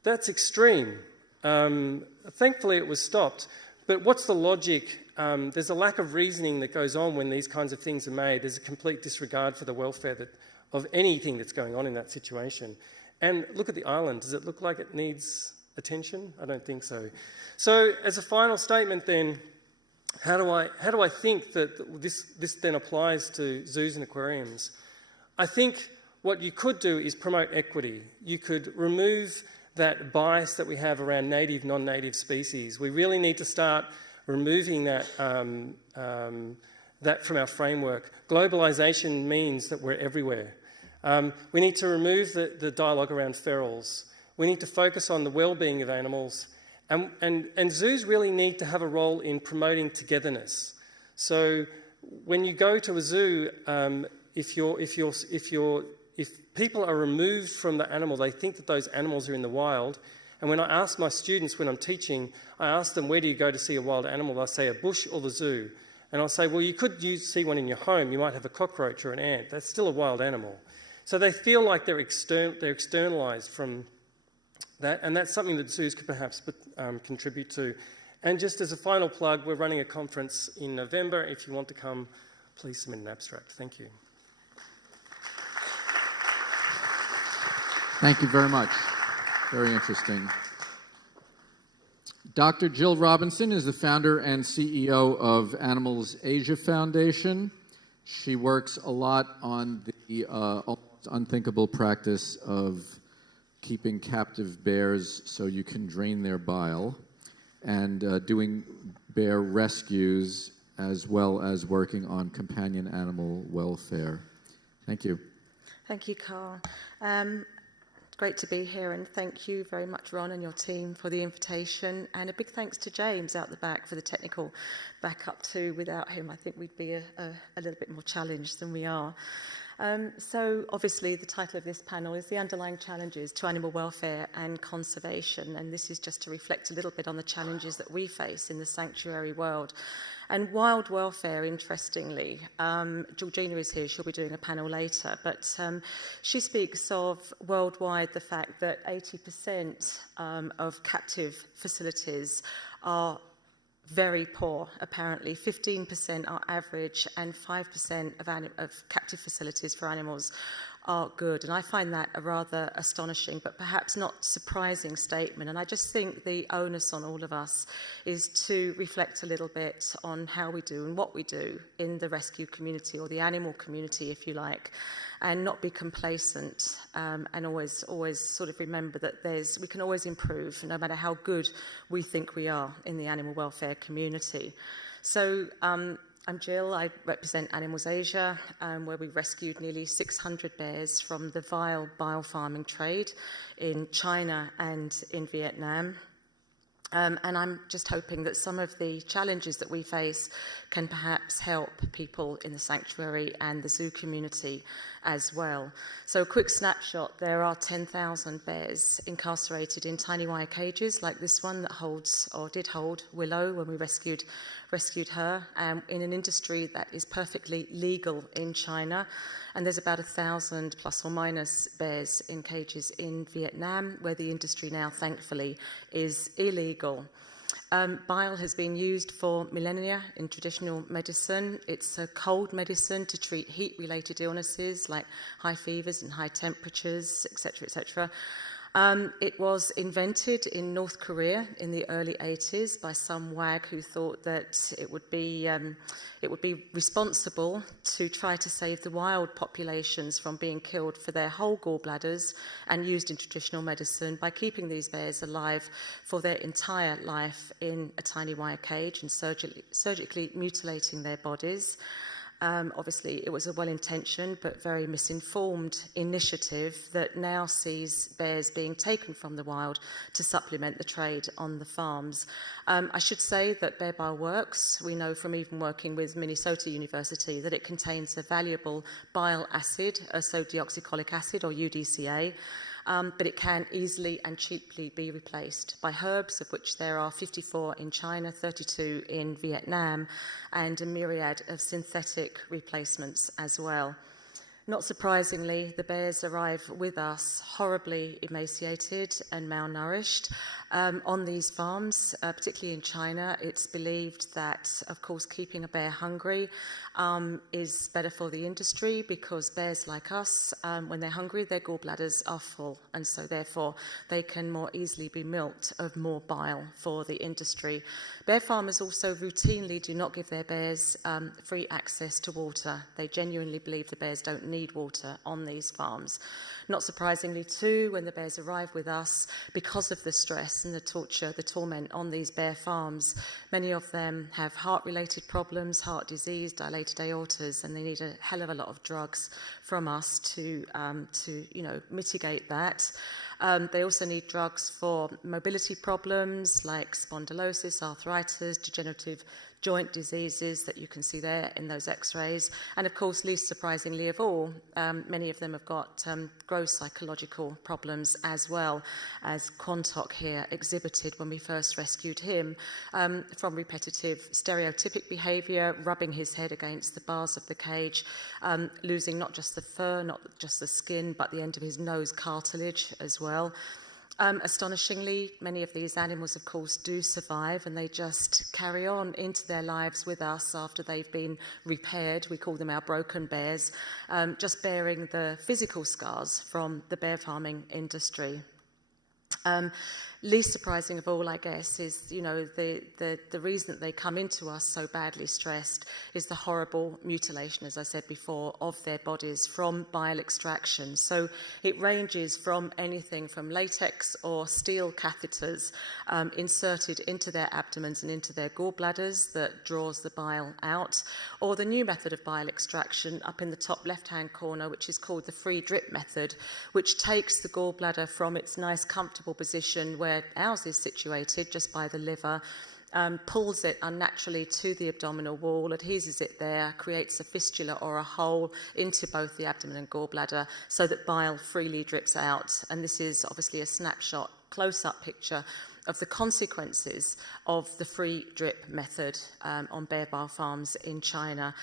That's extreme. Thankfully it was stopped. But what's the logic? There's a lack of reasoning that goes on when these kinds of things are made. There's a complete disregard for the welfare of anything that's going on in that situation. And look at the island. Does it look like it needs attention? I don't think so. So as a final statement then, how do I think that this then applies to zoos and aquariums? I think what you could do is promote equity. You could remove that bias that we have around native, non-native species. We really need to start removing that from our framework. Globalisation means that we're everywhere. We need to remove the dialogue around ferals. We need to focus on the well-being of animals. And zoos really need to have a role in promoting togetherness. So when you go to a zoo, if people are removed from the animal, they think that those animals are in the wild. And when I ask my students when I'm teaching, I ask them, where do you go to see a wild animal? They'll say a bush or the zoo. And I'll say, well, you could see one in your home. You might have a cockroach or an ant. That's still a wild animal. So they feel like they're externalised from that, and that's something that zoos could perhaps contribute to. And just as a final plug, we're running a conference in November. If you want to come, please submit an abstract. Thank you. Thank you very much. Very interesting. Dr. Jill Robinson is the founder and CEO of Animals Asia Foundation. She works a lot on the almost unthinkable practice of keeping captive bears so you can drain their bile, and doing bear rescues, as well as working on companion animal welfare. Thank you. Thank you, Carl. Great to be here, and thank you very much, Ron, and your team for the invitation. And a big thanks to James out the back for the technical backup too. Without him, I think we'd be a little bit more challenged than we are. So obviously the title of this panel is The Underlying Challenges to Animal Welfare and Conservation, and this is just to reflect a little bit on the challenges that we face in the sanctuary world. And wild welfare, interestingly, Georgina is here, she'll be doing a panel later, but she speaks of worldwide the fact that 80% of captive facilities are very poor, apparently. 15% are average, and 5% of captive facilities for animals are good. And I find that a rather astonishing, but perhaps not surprising statement. And I just think the onus on all of us is to reflect a little bit on how we do and what we do in the rescue community, or the animal community, if you like, and not be complacent, and always sort of remember that we can always improve, no matter how good we think we are in the animal welfare community. So I'm Jill. I represent Animals Asia, where we rescued nearly 600 bears from the vile bile farming trade in China and in Vietnam. And I'm just hoping that some of the challenges that we face can perhaps help people in the sanctuary and the zoo community as well. So a quick snapshot: there are 10,000 bears incarcerated in tiny wire cages like this one that holds, or did hold, Willow when we rescued her, in an industry that is perfectly legal in China. And there's about 1,000 plus or minus bears in cages in Vietnam, where the industry now, thankfully, is illegal. Bile has been used for millennia in traditional medicine. It's a cold medicine to treat heat-related illnesses like high fevers and high temperatures, etc., etc. It was invented in North Korea in the early 80s by some wag who thought that it would be responsible to try to save the wild populations from being killed for their whole gallbladders and used in traditional medicine by keeping these bears alive for their entire life in a tiny wire cage and surgically mutilating their bodies. Obviously, it was a well-intentioned but very misinformed initiative that now sees bears being taken from the wild to supplement the trade on the farms. I should say that bear bile works. We know from even working with Minnesota University that it contains a valuable bile acid, ursodeoxycholic acid, or UDCA. But it can easily and cheaply be replaced by herbs, of which there are 54 in China, 32 in Vietnam, and a myriad of synthetic replacements as well. Not surprisingly, the bears arrive with us horribly emaciated and malnourished. On these farms, particularly in China, it's believed that, of course, keeping a bear hungry is better for the industry, because bears like us, when they're hungry, their gallbladders are full, and so therefore they can more easily be milked of more bile for the industry. Bear farmers also routinely do not give their bears free access to water. They genuinely believe the bears don't need water on these farms. Not surprisingly too, when the bears arrive with us, because of the stress and the torture, the torment on these bear farms, many of them have heart-related problems, heart disease, dilated aortas, and they need a hell of a lot of drugs from us to mitigate that. They also need drugs for mobility problems like spondylosis, arthritis, degenerative joint diseases that you can see there in those x-rays. And of course, least surprisingly of all, many of them have got gross psychological problems as well, as Quantock here exhibited when we first rescued him, from repetitive stereotypic behaviour, rubbing his head against the bars of the cage, losing not just the fur, not just the skin, but the end of his nose cartilage as well. Astonishingly, many of these animals, of course, do survive, and they just carry on into their lives with us after they've been repaired. We call them our broken bears, just bearing the physical scars from the bear farming industry. least surprising of all, I guess, is, the reason that they come into us so badly stressed is the horrible mutilation, as I said before, of their bodies from bile extraction. So it ranges from anything from latex or steel catheters inserted into their abdomens and into their gallbladders that draws the bile out, or the new method of bile extraction up in the top left-hand corner, which is called the free drip method, which takes the gallbladder from its nice comfortable position where ours is situated, just by the liver, pulls it unnaturally to the abdominal wall, adheses it there, creates a fistula or a hole into both the abdomen and gallbladder so that bile freely drips out. And this is obviously a snapshot, close-up picture of the consequences of the free drip method on bear bile farms in China.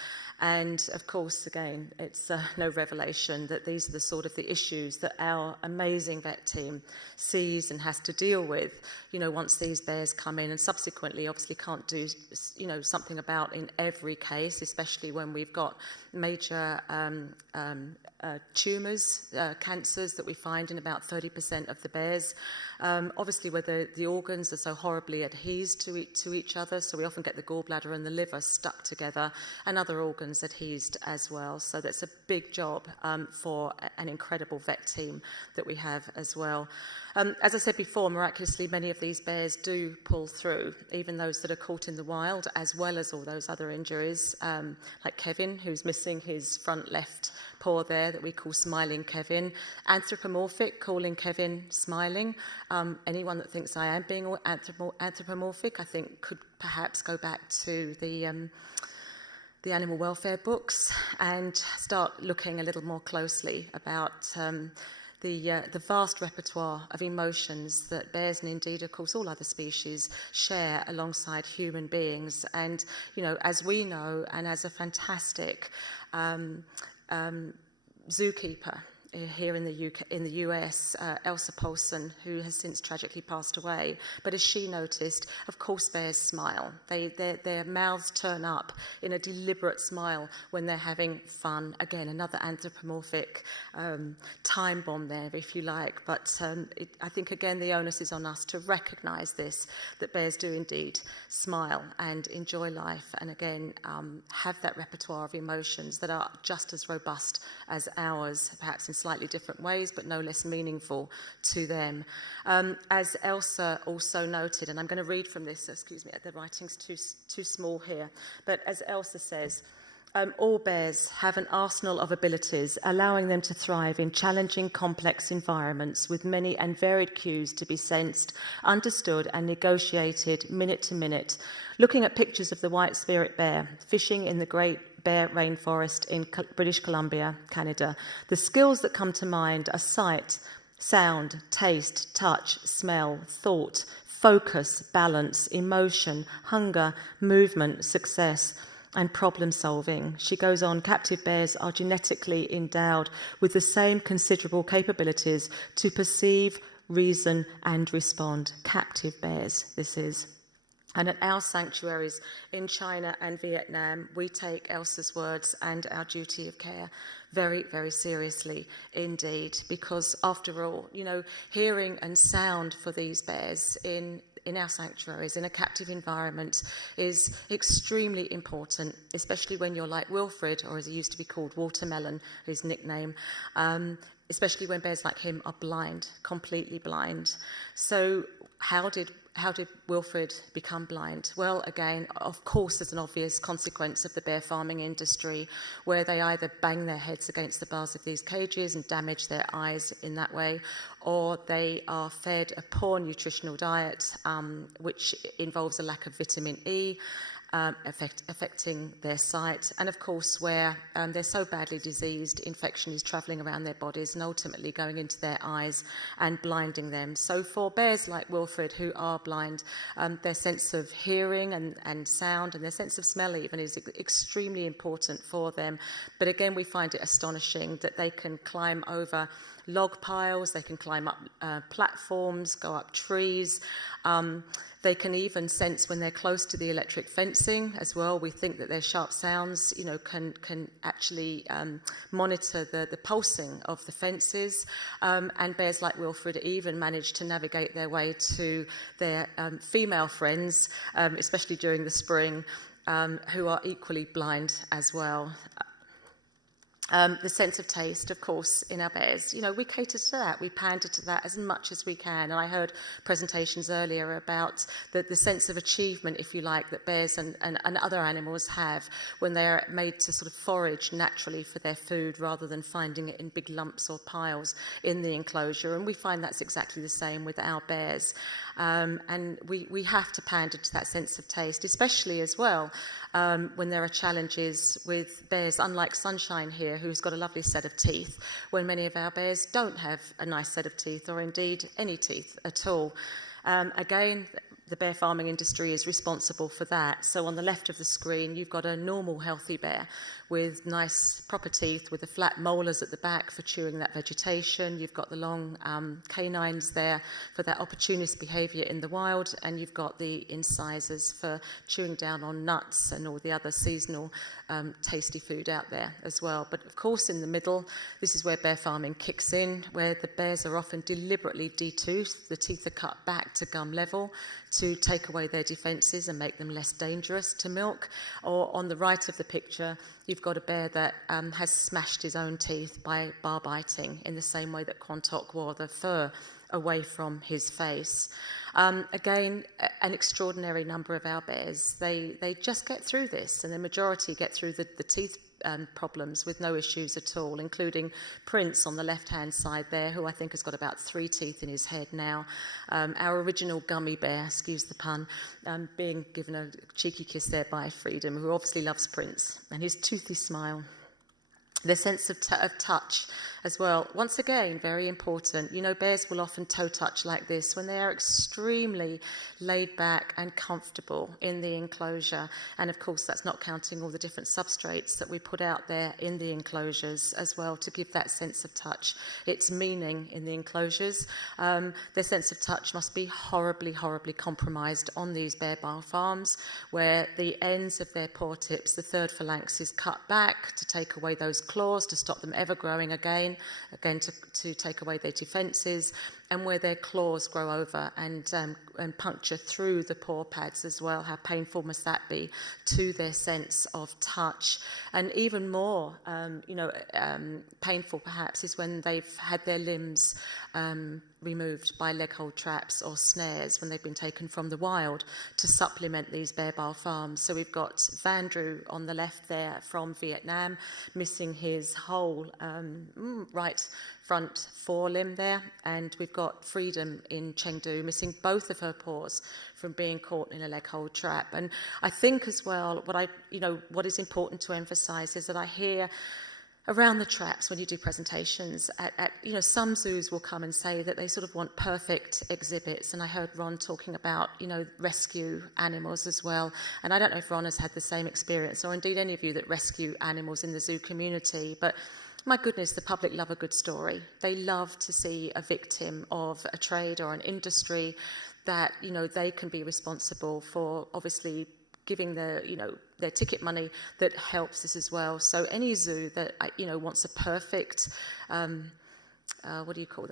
And of course, again, it's no revelation that these are the issues that our amazing vet team sees and has to deal with, once these bears come in, and subsequently obviously can't do, something about in every case, especially when we've got major tumours, cancers that we find in about 30% of the bears. Obviously, where the organs are so horribly adhesed to each other, so we often get the gallbladder and the liver stuck together, and other organs adhesed as well. So that's a big job for an incredible vet team that we have as well. As I said before, miraculously, many of these bears do pull through, even those that are caught in the wild, as well as all those other injuries, like Kevin, who's missing his front left paw there, that we call Smiling Kevin. Anthropomorphic, calling Kevin smiling. Anyone that thinks I am being anthropomorphic, I think, could perhaps go back to the animal welfare books and start looking a little more closely about the vast repertoire of emotions that bears, and indeed, of course, all other species share alongside human beings. And, as we know, and as a fantastic zookeeper here in the UK, in the US, Elsa Paulson, who has since tragically passed away. But as she noticed, of course, bears smile. Their mouths turn up in a deliberate smile when they're having fun. Again, another anthropomorphic time bomb there, if you like. But I think, again, the onus is on us to recognise this, that bears do indeed smile and enjoy life, and again, have that repertoire of emotions that are just as robust as ours, perhaps in slightly different ways, but no less meaningful to them. As Elsa also noted, and I'm going to read from this, excuse me, the writing's too small here, but as Elsa says, all bears have an arsenal of abilities, allowing them to thrive in challenging, complex environments with many and varied cues to be sensed, understood and negotiated minute to minute. Looking at pictures of the white spirit bear fishing in the Great Bear Rainforest in British Columbia, Canada, the skills that come to mind are sight, sound, taste, touch, smell, thought, focus, balance, emotion, hunger, movement, success, and problem solving. She goes on, captive bears are genetically endowed with the same considerable capabilities to perceive, reason, and respond. Captive bears, this is. And at our sanctuaries in China and Vietnam, we take Elsa's words and our duty of care very, very seriously indeed, because after all, hearing and sound for these bears in our sanctuaries, in a captive environment, is extremely important, especially when you're like Wilfred, or as he used to be called, Watermelon, his nickname, especially when bears like him are blind, completely blind. So how did Wilfred become blind? Well, again, of course, as an obvious consequence of the bear farming industry, where they either bang their heads against the bars of these cages and damage their eyes in that way, or they are fed a poor nutritional diet, which involves a lack of vitamin E, affecting their sight, and of course where they're so badly diseased, infection is travelling around their bodies and ultimately going into their eyes and blinding them. So for bears like Wilfred, who are blind, their sense of hearing and sound, and their sense of smell even, is extremely important for them. But again, we find it astonishing that they can climb over log piles, they can climb up platforms, go up trees. They can even sense when they're close to the electric fencing as well. We think that their sharp sounds, can actually monitor the pulsing of the fences. And bears like Wilfred even manage to navigate their way to their female friends, especially during the spring, who are equally blind as well. The sense of taste, of course, in our bears, we cater to that. We pander to that as much as we can. And I heard presentations earlier about the sense of achievement, if you like, that bears and other animals have when they're made to sort of forage naturally for their food rather than finding it in big lumps or piles in the enclosure. And we find that's exactly the same with our bears. And we have to pander to that sense of taste, especially as well when there are challenges with bears, unlike Sunshine here, who's got a lovely set of teeth, when many of our bears don't have a nice set of teeth or indeed any teeth at all. Again, the bear farming industry is responsible for that. So on the left of the screen, you've got a normal healthy bear with nice proper teeth with the flat molars at the back for chewing that vegetation. You've got the long canines there for that opportunist behaviour in the wild, and you've got the incisors for chewing down on nuts and all the other seasonal tasty food out there as well. But of course in the middle, this is where bear farming kicks in, where the bears are often deliberately detoothed. The teeth are cut back to gum level to take away their defences and make them less dangerous to milk. Or on the right of the picture, you've got a bear that has smashed his own teeth by bar biting in the same way that Quantock wore the fur away from his face. Again, an extraordinary number of our bears, they just get through this, and the majority get through the teeth problems with no issues at all, including Prince on the left-hand side there, who I think has got about 3 teeth in his head now. Our original gummy bear, excuse the pun, being given a cheeky kiss there by Freedom, who obviously loves Prince, and his toothy smile. The sense of touch as well. Once again, very important. Bears will often toe touch like this when they are extremely laid back and comfortable in the enclosure. And of course, that's not counting all the different substrates that we put out there in the enclosures as well to give that sense of touch its meaning in the enclosures. Their sense of touch must be horribly, horribly compromised on these bear farms, where the ends of their paw tips, the third phalanx, is cut back to take away those claws, to stop them ever growing again to take away their defences, and where their claws grow over and puncture through the paw pads as well. How painful must that be to their sense of touch? And even more, painful perhaps is when they've had their limbs removed by leg hold traps or snares when they've been taken from the wild to supplement these bear farms. So we've got Vandrew on the left there from Vietnam, missing his whole right front forelimb there, and we've got Freedom in Chengdu missing both of her paws from being caught in a leg hold trap. And I think as well, what is important to emphasise is that I hear around the traps when you do presentations at some zoos will come and say that they sort of want perfect exhibits, and I heard Ron talking about rescue animals as well, and I don't know if Ron has had the same experience, or indeed any of you that rescue animals in the zoo community, but my goodness, the public love a good story. They love to see a victim of a trade or an industry that they can be responsible for, obviously giving their ticket money that helps this as well. So any zoo that wants a perfect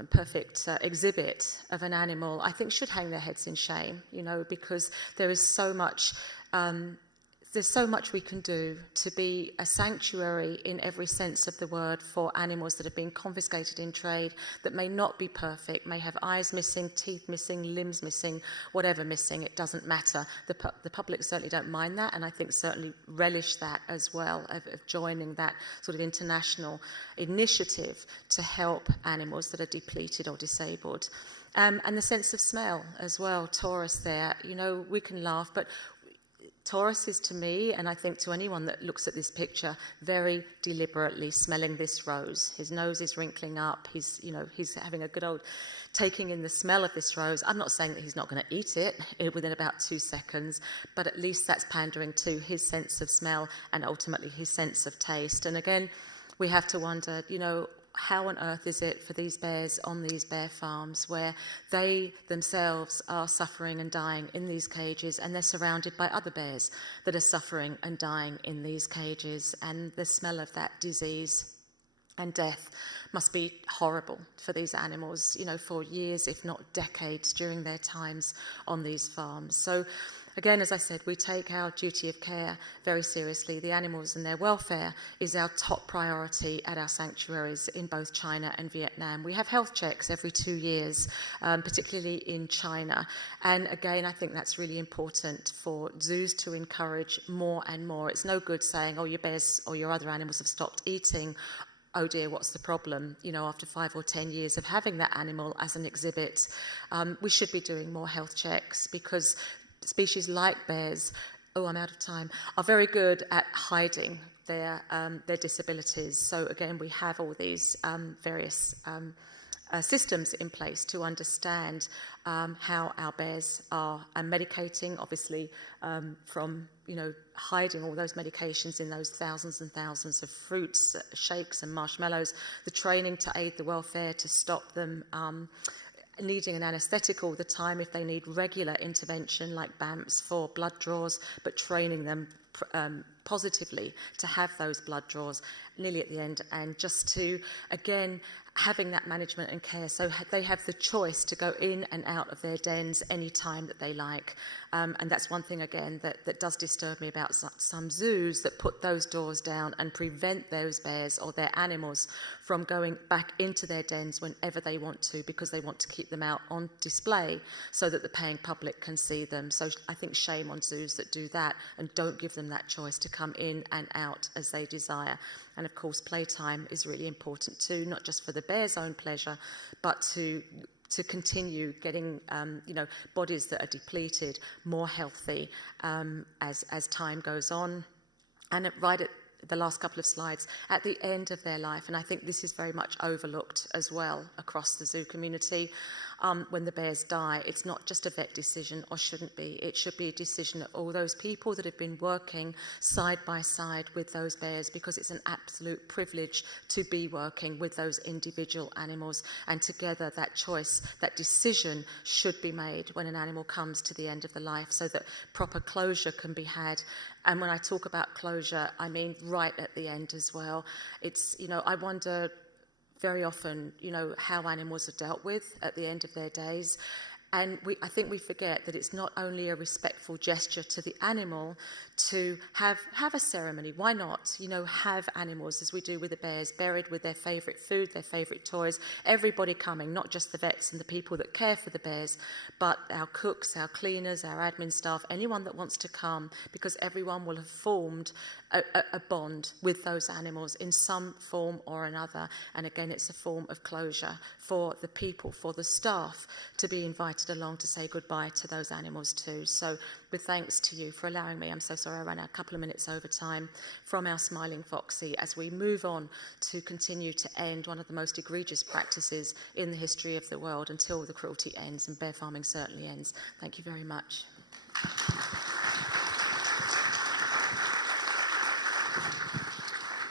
perfect exhibit of an animal, I think should hang their heads in shame, because there is so much there's so much we can do to be a sanctuary in every sense of the word for animals that have been confiscated in trade, that may not be perfect, may have eyes missing, teeth missing, limbs missing, whatever missing, it doesn't matter. The public certainly don't mind that, and I think certainly relish that as well, of joining that sort of international initiative to help animals that are depleted or disabled. And the sense of smell as well, Taurus there, we can laugh, but Taurus is, to me, and I think to anyone that looks at this picture, very deliberately smelling this rose. His nose is wrinkling up. He's having a good old taking in the smell of this rose. I'm not saying that he's not going to eat it within about 2 seconds, but at least that's pandering to his sense of smell and ultimately his sense of taste. And again, we have to wonder, how on earth is it for these bears on these bear farms where they themselves are suffering and dying in these cages, and they're surrounded by other bears that are suffering and dying in these cages, and the smell of that disease and death must be horrible for these animals, for years, if not decades, during their times on these farms. So again, as I said, we take our duty of care very seriously. The animals and their welfare is our top priority at our sanctuaries in both China and Vietnam. We have health checks every 2 years, particularly in China. And again, I think that's really important for zoos to encourage more and more. It's no good saying, oh, your bears or your other animals have stopped eating. Oh dear, what's the problem? After 5 or 10 years of having that animal as an exhibit, we should be doing more health checks, because species like bears, I'm out of time, are very good at hiding their disabilities. So again, we have all these various systems in place to understand how our bears are medicating, obviously from hiding all those medications in those thousands and thousands of fruits, shakes and marshmallows, the training to aid the welfare, to stop them needing an anaesthetic all the time if they need regular intervention like BAMPs for blood draws, but training them positively to have those blood draws nearly at the end, and just to, again, having that management and care so they have the choice to go in and out of their dens any time that they like. And that's one thing, again, that does disturb me about some zoos that put those doors down and prevent those bears or their animals from going back into their dens whenever they want to, because they want to keep them out on display so that the paying public can see them. So I think shame on zoos that do that and don't give them that choice to come in and out as they desire. And of course, playtime is really important too, not just for the bear's own pleasure, but to continue getting bodies that are depleted more healthy as time goes on. And right at the last couple of slides, at the end of their life, and I think this is very much overlooked as well across the zoo community, when the bears die, it's not just a vet decision, or shouldn't be. It should be a decision of all those people that have been working side by side with those bears, because it's an absolute privilege to be working with those individual animals. And together, that choice, that decision should be made when an animal comes to the end of the life, so that proper closure can be had. And when I talk about closure, I mean right at the end as well. It's, I wonder very often, how animals are dealt with at the end of their days. And I think we forget that it's not only a respectful gesture to the animal to have a ceremony. Why not? Have animals, as we do with the bears, buried with their favourite food, their favourite toys. Everybody coming, not just the vets and the people that care for the bears, but our cooks, our cleaners, our admin staff, anyone that wants to come, because everyone will have formed a bond with those animals in some form or another. And again, it's a form of closure for the people, for the staff, to be invited along to say goodbye to those animals too. So with thanks to you for allowing me, I'm so sorry I ran a couple of minutes over time, from our Smiling Foxy, as we move on to continue to end one of the most egregious practices in the history of the world until the cruelty ends, and bear farming certainly ends. Thank you very much.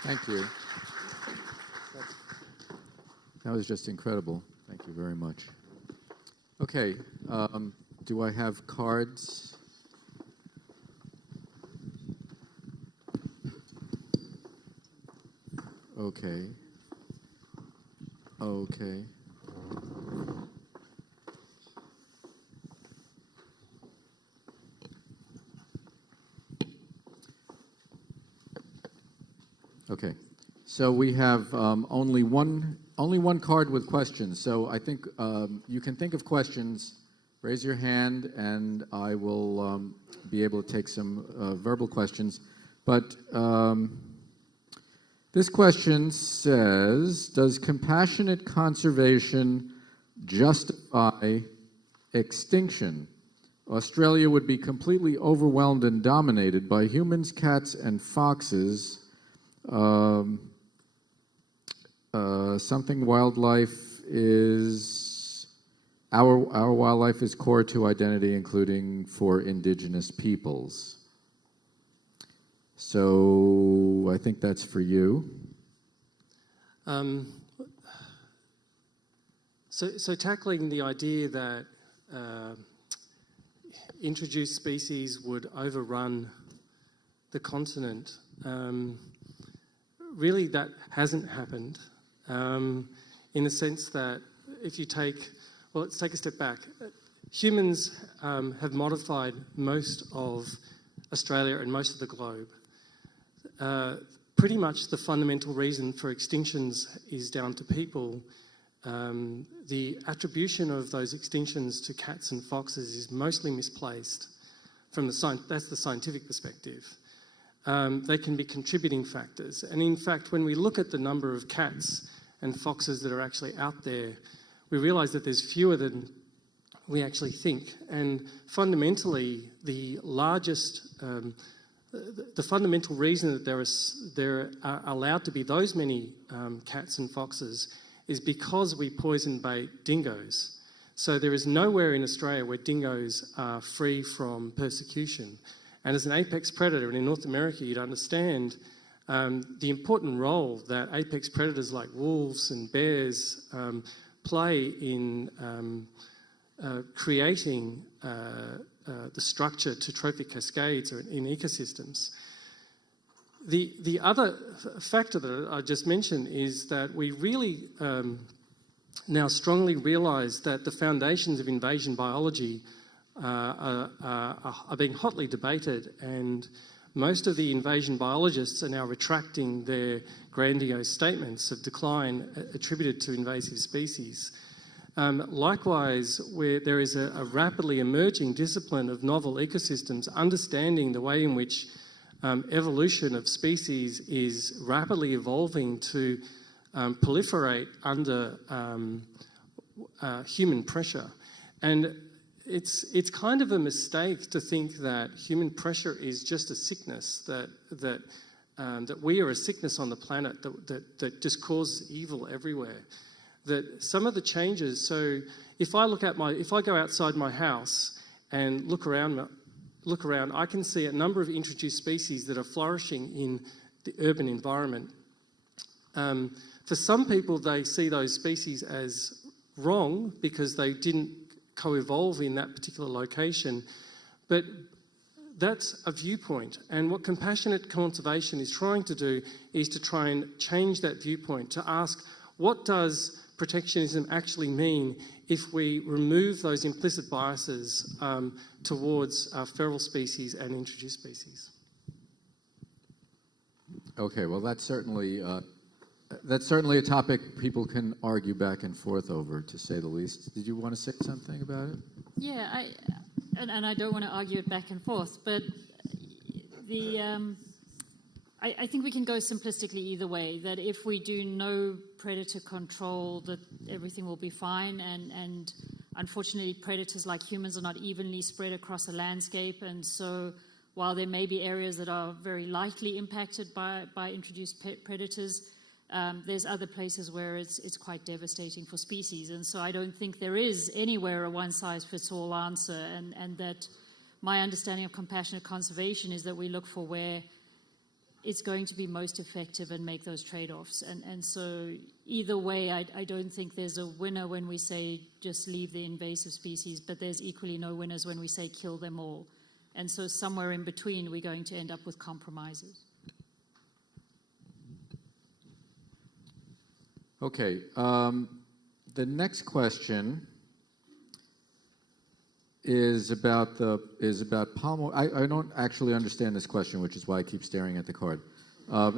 Thank you. That was just incredible. Thank you very much. Okay, do I have cards? Okay. Okay. Okay. So we have only one card with questions. So I think you can think of questions. Raise your hand, and I will be able to take some verbal questions. But this question says, does compassionate conservation justify extinction? Australia would be completely overwhelmed and dominated by humans, cats, and foxes. Something wildlife is, our wildlife is core to identity, including for indigenous peoples. So I think that's for you. So tackling the idea that introduced species would overrun the continent, really that hasn't happened, in the sense that if you let's take a step back. Humans have modified most of Australia and most of the globe. Pretty much the fundamental reason for extinctions is down to people. The attribution of those extinctions to cats and foxes is mostly misplaced from that's the scientific perspective. They can be contributing factors. And in fact, when we look at the number of cats and foxes that are actually out there, we realise that there's fewer than we actually think. And fundamentally, the fundamental reason that there are allowed to be those many cats and foxes is because we poison bait dingoes. So there is nowhere in Australia where dingoes are free from persecution. And as an apex predator, and in North America you'd understand the important role that apex predators like wolves and bears play in creating the structure to trophic cascades or in ecosystems. The other factor that I just mentioned is that we really now strongly realise that the foundations of invasion biology are being hotly debated, and most of the invasion biologists are now retracting their grandiose statements of decline attributed to invasive species. Likewise, where there is a rapidly emerging discipline of novel ecosystems, understanding the way in which evolution of species is rapidly evolving to proliferate under human pressure. And it's kind of a mistake to think that human pressure is just a sickness, that we are a sickness on the planet that just causes evil everywhere. That some of the changes, so if I go outside my house and look around, I can see a number of introduced species that are flourishing in the urban environment. For some people, they see those species as wrong because they didn't co-evolve in that particular location, but that's a viewpoint. And what compassionate conservation is trying to do is to try and change that viewpoint, to ask, what does protectionism actually mean if we remove those implicit biases towards feral species and introduced species? Okay, well, that's certainly a topic people can argue back and forth over, to say the least. Did you want to say something about it? Yeah, I don't want to argue it back and forth, but I think we can go simplistically either way, that if we do no predator control, that everything will be fine, and unfortunately predators like humans are not evenly spread across a landscape, and so while there may be areas that are very lightly impacted by introduced predators, there's other places where it's quite devastating for species. And so I don't think there is anywhere a one-size-fits-all answer, and that my understanding of compassionate conservation is that we look for where it's going to be most effective and make those trade-offs. And so either way, I don't think there's a winner when we say just leave the invasive species, but there's equally no winners when we say kill them all. And so somewhere in between, we're going to end up with compromises. Okay, the next question is about palm oil. I don't actually understand this question, which is why I keep staring at the card.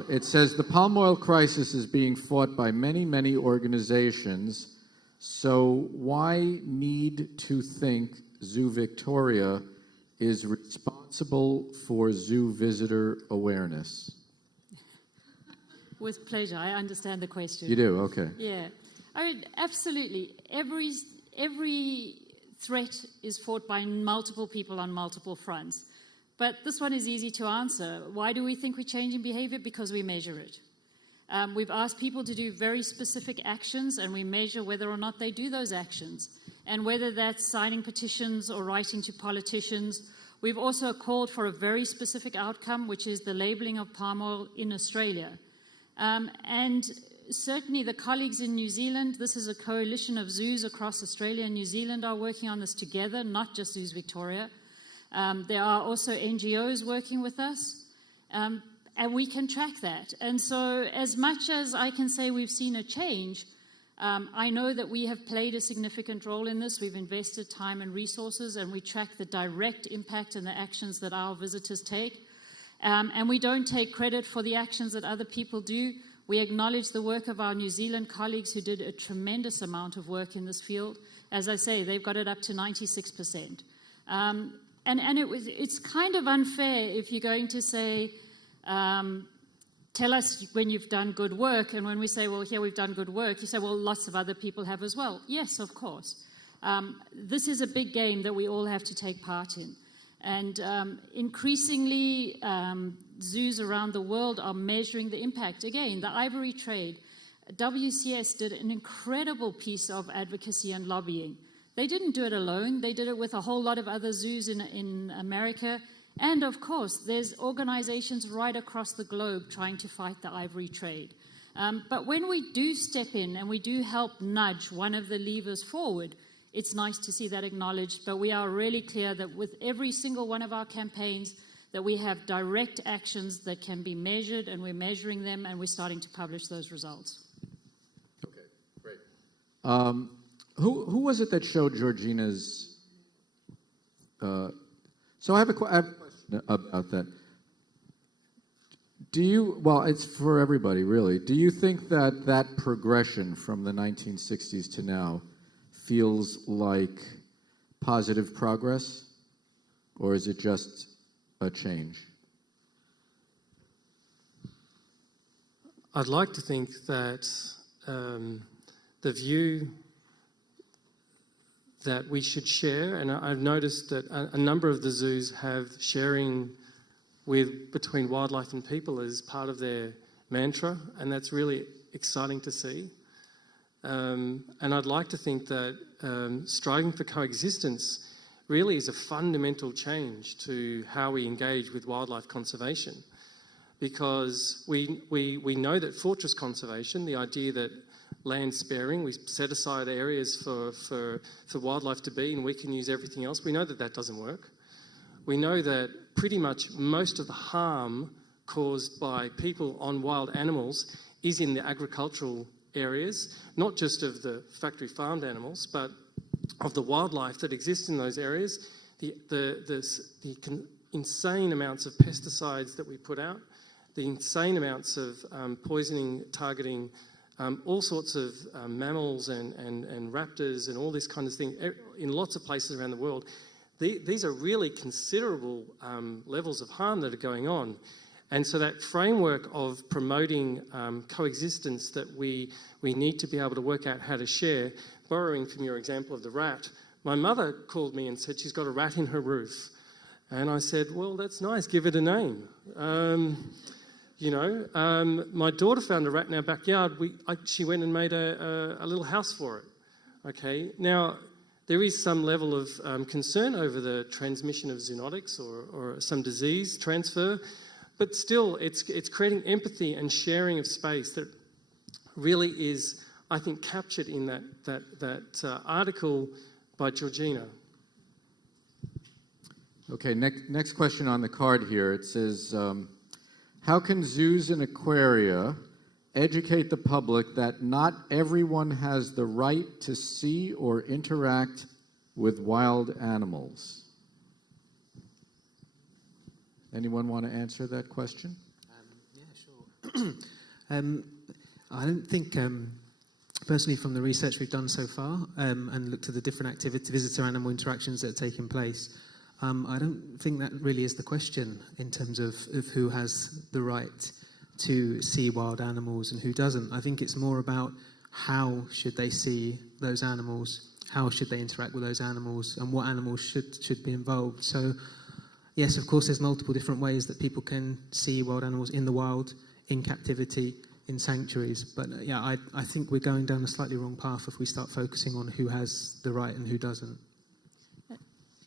It says the palm oil crisis is being fought by many, many organizations. So why need to think Zoo Victoria is responsible for zoo visitor awareness? With pleasure. I understand the question. You do? Okay. Yeah. I mean, absolutely. Every threat is fought by multiple people on multiple fronts. But this one is easy to answer. Why do we think we're changing behavior? Because we measure it. We've asked people to do very specific actions, and we measure whether or not they do those actions. And whether that's signing petitions or writing to politicians. We've also called for a very specific outcome, which is the labelling of palm oil in Australia. And certainly the colleagues in New Zealand, this is a coalition of zoos across Australia and New Zealand are working on this together, not just Zoos Victoria. There are also NGOs working with us, and we can track that. And so as much as I can say we've seen a change, I know that we have played a significant role in this. We've invested time and resources, and we track the direct impact and the actions that our visitors take. And we don't take credit for the actions that other people do. We acknowledge the work of our New Zealand colleagues who did a tremendous amount of work in this field. As I say, they've got it up to 96%. And it's kind of unfair if you're going to say, tell us when you've done good work, and when we say, well, here we've done good work, you say, well, lots of other people have as well. Yes, of course. This is a big game that we all have to take part in. And increasingly, zoos around the world are measuring the impact. Again, the ivory trade, WCS did an incredible piece of advocacy and lobbying. They didn't do it alone. They did it with a whole lot of other zoos in America. And of course, there's organizations right across the globe trying to fight the ivory trade. But when we do step in and we do help nudge one of the levers forward, it's nice to see that acknowledged, but we are really clear that with every single one of our campaigns that we have direct actions that can be measured, and we're measuring them, and we're starting to publish those results. Okay, great. Who was it that showed Georgina's... So I have a question about that. Well, it's for everybody, really. Do you think that that progression from the 1960s to now feels like positive progress, or is it just a change? I'd like to think that the view that we should share, and I've noticed that a number of the zoos have sharing between wildlife and people as part of their mantra, and that's really exciting to see. And I'd like to think that striving for coexistence really is a fundamental change to how we engage with wildlife conservation, because we know that fortress conservation, the idea that land sparing, we set aside areas for wildlife to be and we can use everything else, we know that that doesn't work. We know that pretty much most of the harm caused by people on wild animals is in the agricultural areas, not just of the factory farmed animals, but of the wildlife that exists in those areas, the insane amounts of pesticides that we put out, the insane amounts of poisoning, targeting all sorts of mammals and raptors and all this kind of thing in lots of places around the world. These are really considerable levels of harm that are going on. And so that framework of promoting coexistence that we need to be able to work out how to share, borrowing from your example of the rat, my mother called me and said she's got a rat in her roof. And I said, well, that's nice, give it a name. My daughter found a rat in our backyard. She went and made a little house for it. Okay, now there is some level of concern over the transmission of zoonotics or some disease transfer, but still it's creating empathy and sharing of space that really is, I think, captured in that article by Georgina. Okay, next question on the card here. It says, how can zoos and aquaria educate the public that not everyone has the right to see or interact with wild animals? Anyone want to answer that question? Yeah, sure. I don't think, personally, from the research we've done so far and looked at the different visitor-animal interactions that are taking place, I don't think that really is the question in terms of who has the right to see wild animals and who doesn't. I think it's more about how should they see those animals, how should they interact with those animals, and what animals should be involved. So, yes, of course, there's multiple different ways that people can see wild animals in the wild, in captivity, in sanctuaries. But yeah, I think we're going down a slightly wrong path if we start focusing on who has the right and who doesn't.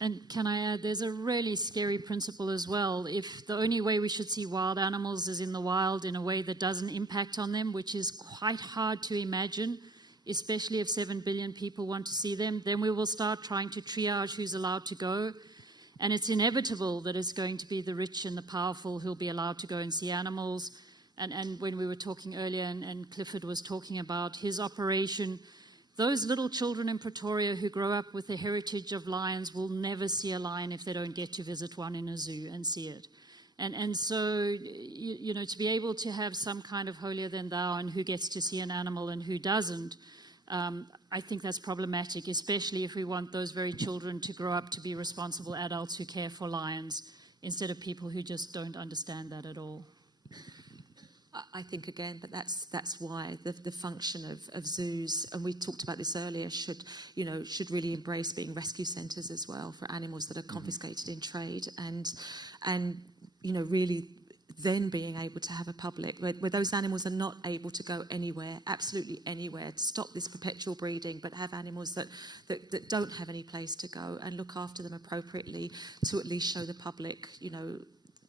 And can I add, there's a really scary principle as well. If the only way we should see wild animals is in the wild in a way that doesn't impact on them, which is quite hard to imagine, especially if 7 billion people want to see them, then we will start trying to triage who's allowed to go. And it's inevitable that it's going to be the rich and the powerful who'll be allowed to go and see animals. And when we were talking earlier, and Clifford was talking about his operation, those little children in Pretoria who grow up with the heritage of lions will never see a lion if they don't get to visit one in a zoo and see it. And so, you know, to be able to have some kind of holier than thou and who gets to see an animal and who doesn't, I think that's problematic, especially if we want those very children to grow up to be responsible adults who care for lions instead of people who just don't understand that at all. I think again, but that's why the function of zoos, and we talked about this earlier, should really embrace being rescue centres as well for animals that are confiscated in trade, and really then being able to have a public where those animals are not able to go anywhere, absolutely anywhere, to stop this perpetual breeding, but have animals that don't have any place to go, and look after them appropriately to at least show the public,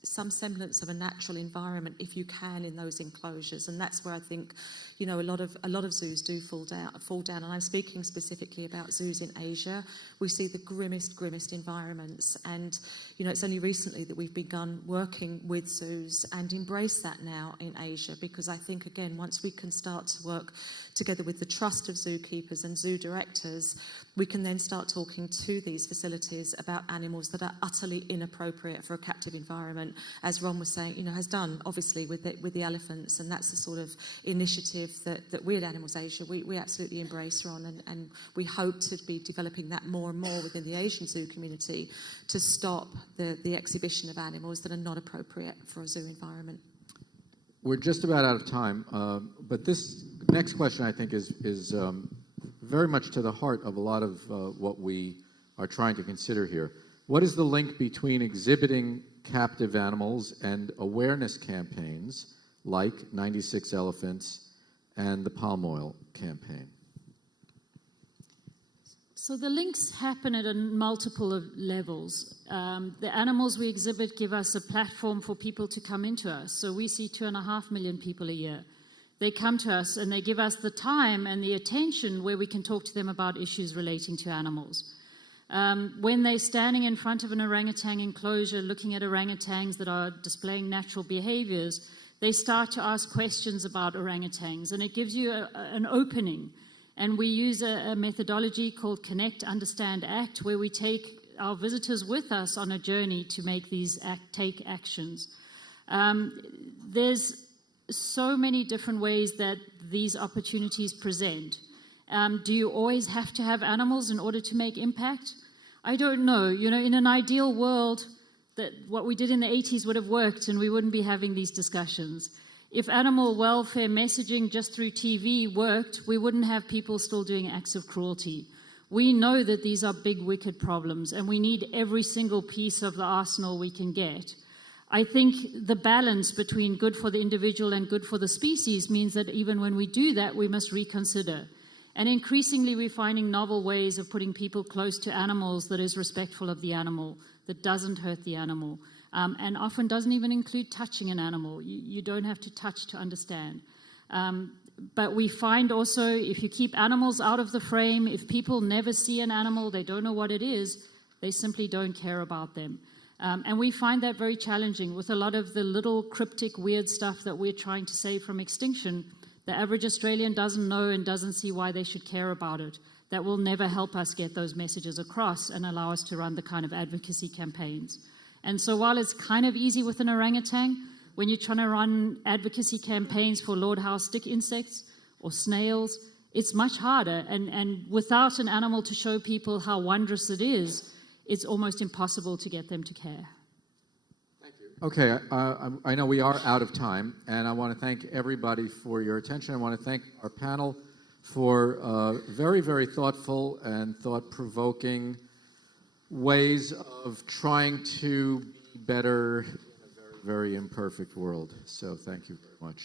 some semblance of a natural environment, if you can, in those enclosures. And that's where I think, a lot of zoos do fall down. And I'm speaking specifically about zoos in Asia. We see the grimmest environments. And, it's only recently that we've begun working with zoos and embrace that now in Asia, because I think, again, once we can start to work together with the trust of zookeepers and zoo directors, we can then start talking to these facilities about animals that are utterly inappropriate for a captive environment, as Ron was saying, has done, obviously, with the elephants. And that's the sort of initiative that we at Animals Asia, we absolutely embrace, Ron, and we hope to be developing that more and more within the Asian zoo community to stop the exhibition of animals that are not appropriate for a zoo environment. We're just about out of time, but this next question, I think, is very much to the heart of a lot of what we are trying to consider here. What is the link between exhibiting captive animals and awareness campaigns like 96 Elephants and the palm oil campaign? So the links happen at a multiple of levels. The animals we exhibit give us a platform for people to come into us. So we see 2.5 million people a year. They come to us and they give us the time and the attention where we can talk to them about issues relating to animals. When they're standing in front of an orangutan enclosure looking at orangutans that are displaying natural behaviors, they start to ask questions about orangutans, and it gives you an opening. And we use a methodology called Connect, Understand, Act, where we take our visitors with us on a journey to make these take actions. There's so many different ways that these opportunities present. Do you always have to have animals in order to make impact? I don't know. In an ideal world, that what we did in the 80s would have worked and we wouldn't be having these discussions. If animal welfare messaging just through TV worked, we wouldn't have people still doing acts of cruelty. We know that these are big, wicked problems, and we need every single piece of the arsenal we can get. I think the balance between good for the individual and good for the species means that even when we do that, we must reconsider. And increasingly, we're finding novel ways of putting people close to animals that is respectful of the animal, that doesn't hurt the animal. And often doesn't even include touching an animal. You don't have to touch to understand. But we find also, if you keep animals out of the frame, if people never see an animal, they don't know what it is, they simply don't care about them. And we find that very challenging. With a lot of the little cryptic, weird stuff that we're trying to save from extinction, the average Australian doesn't know and doesn't see why they should care about it. That will never help us get those messages across and allow us to run the kind of advocacy campaigns. And so while it's kind of easy with an orangutan, when you're trying to run advocacy campaigns for Lord Howe stick insects or snails, it's much harder. And without an animal to show people how wondrous it is, it's almost impossible to get them to care. Thank you. Okay, I know we are out of time, and I want to thank everybody for your attention. I want to thank our panel for very, very thoughtful and thought-provoking ways of trying to be better in a very, very imperfect world. So thank you very much.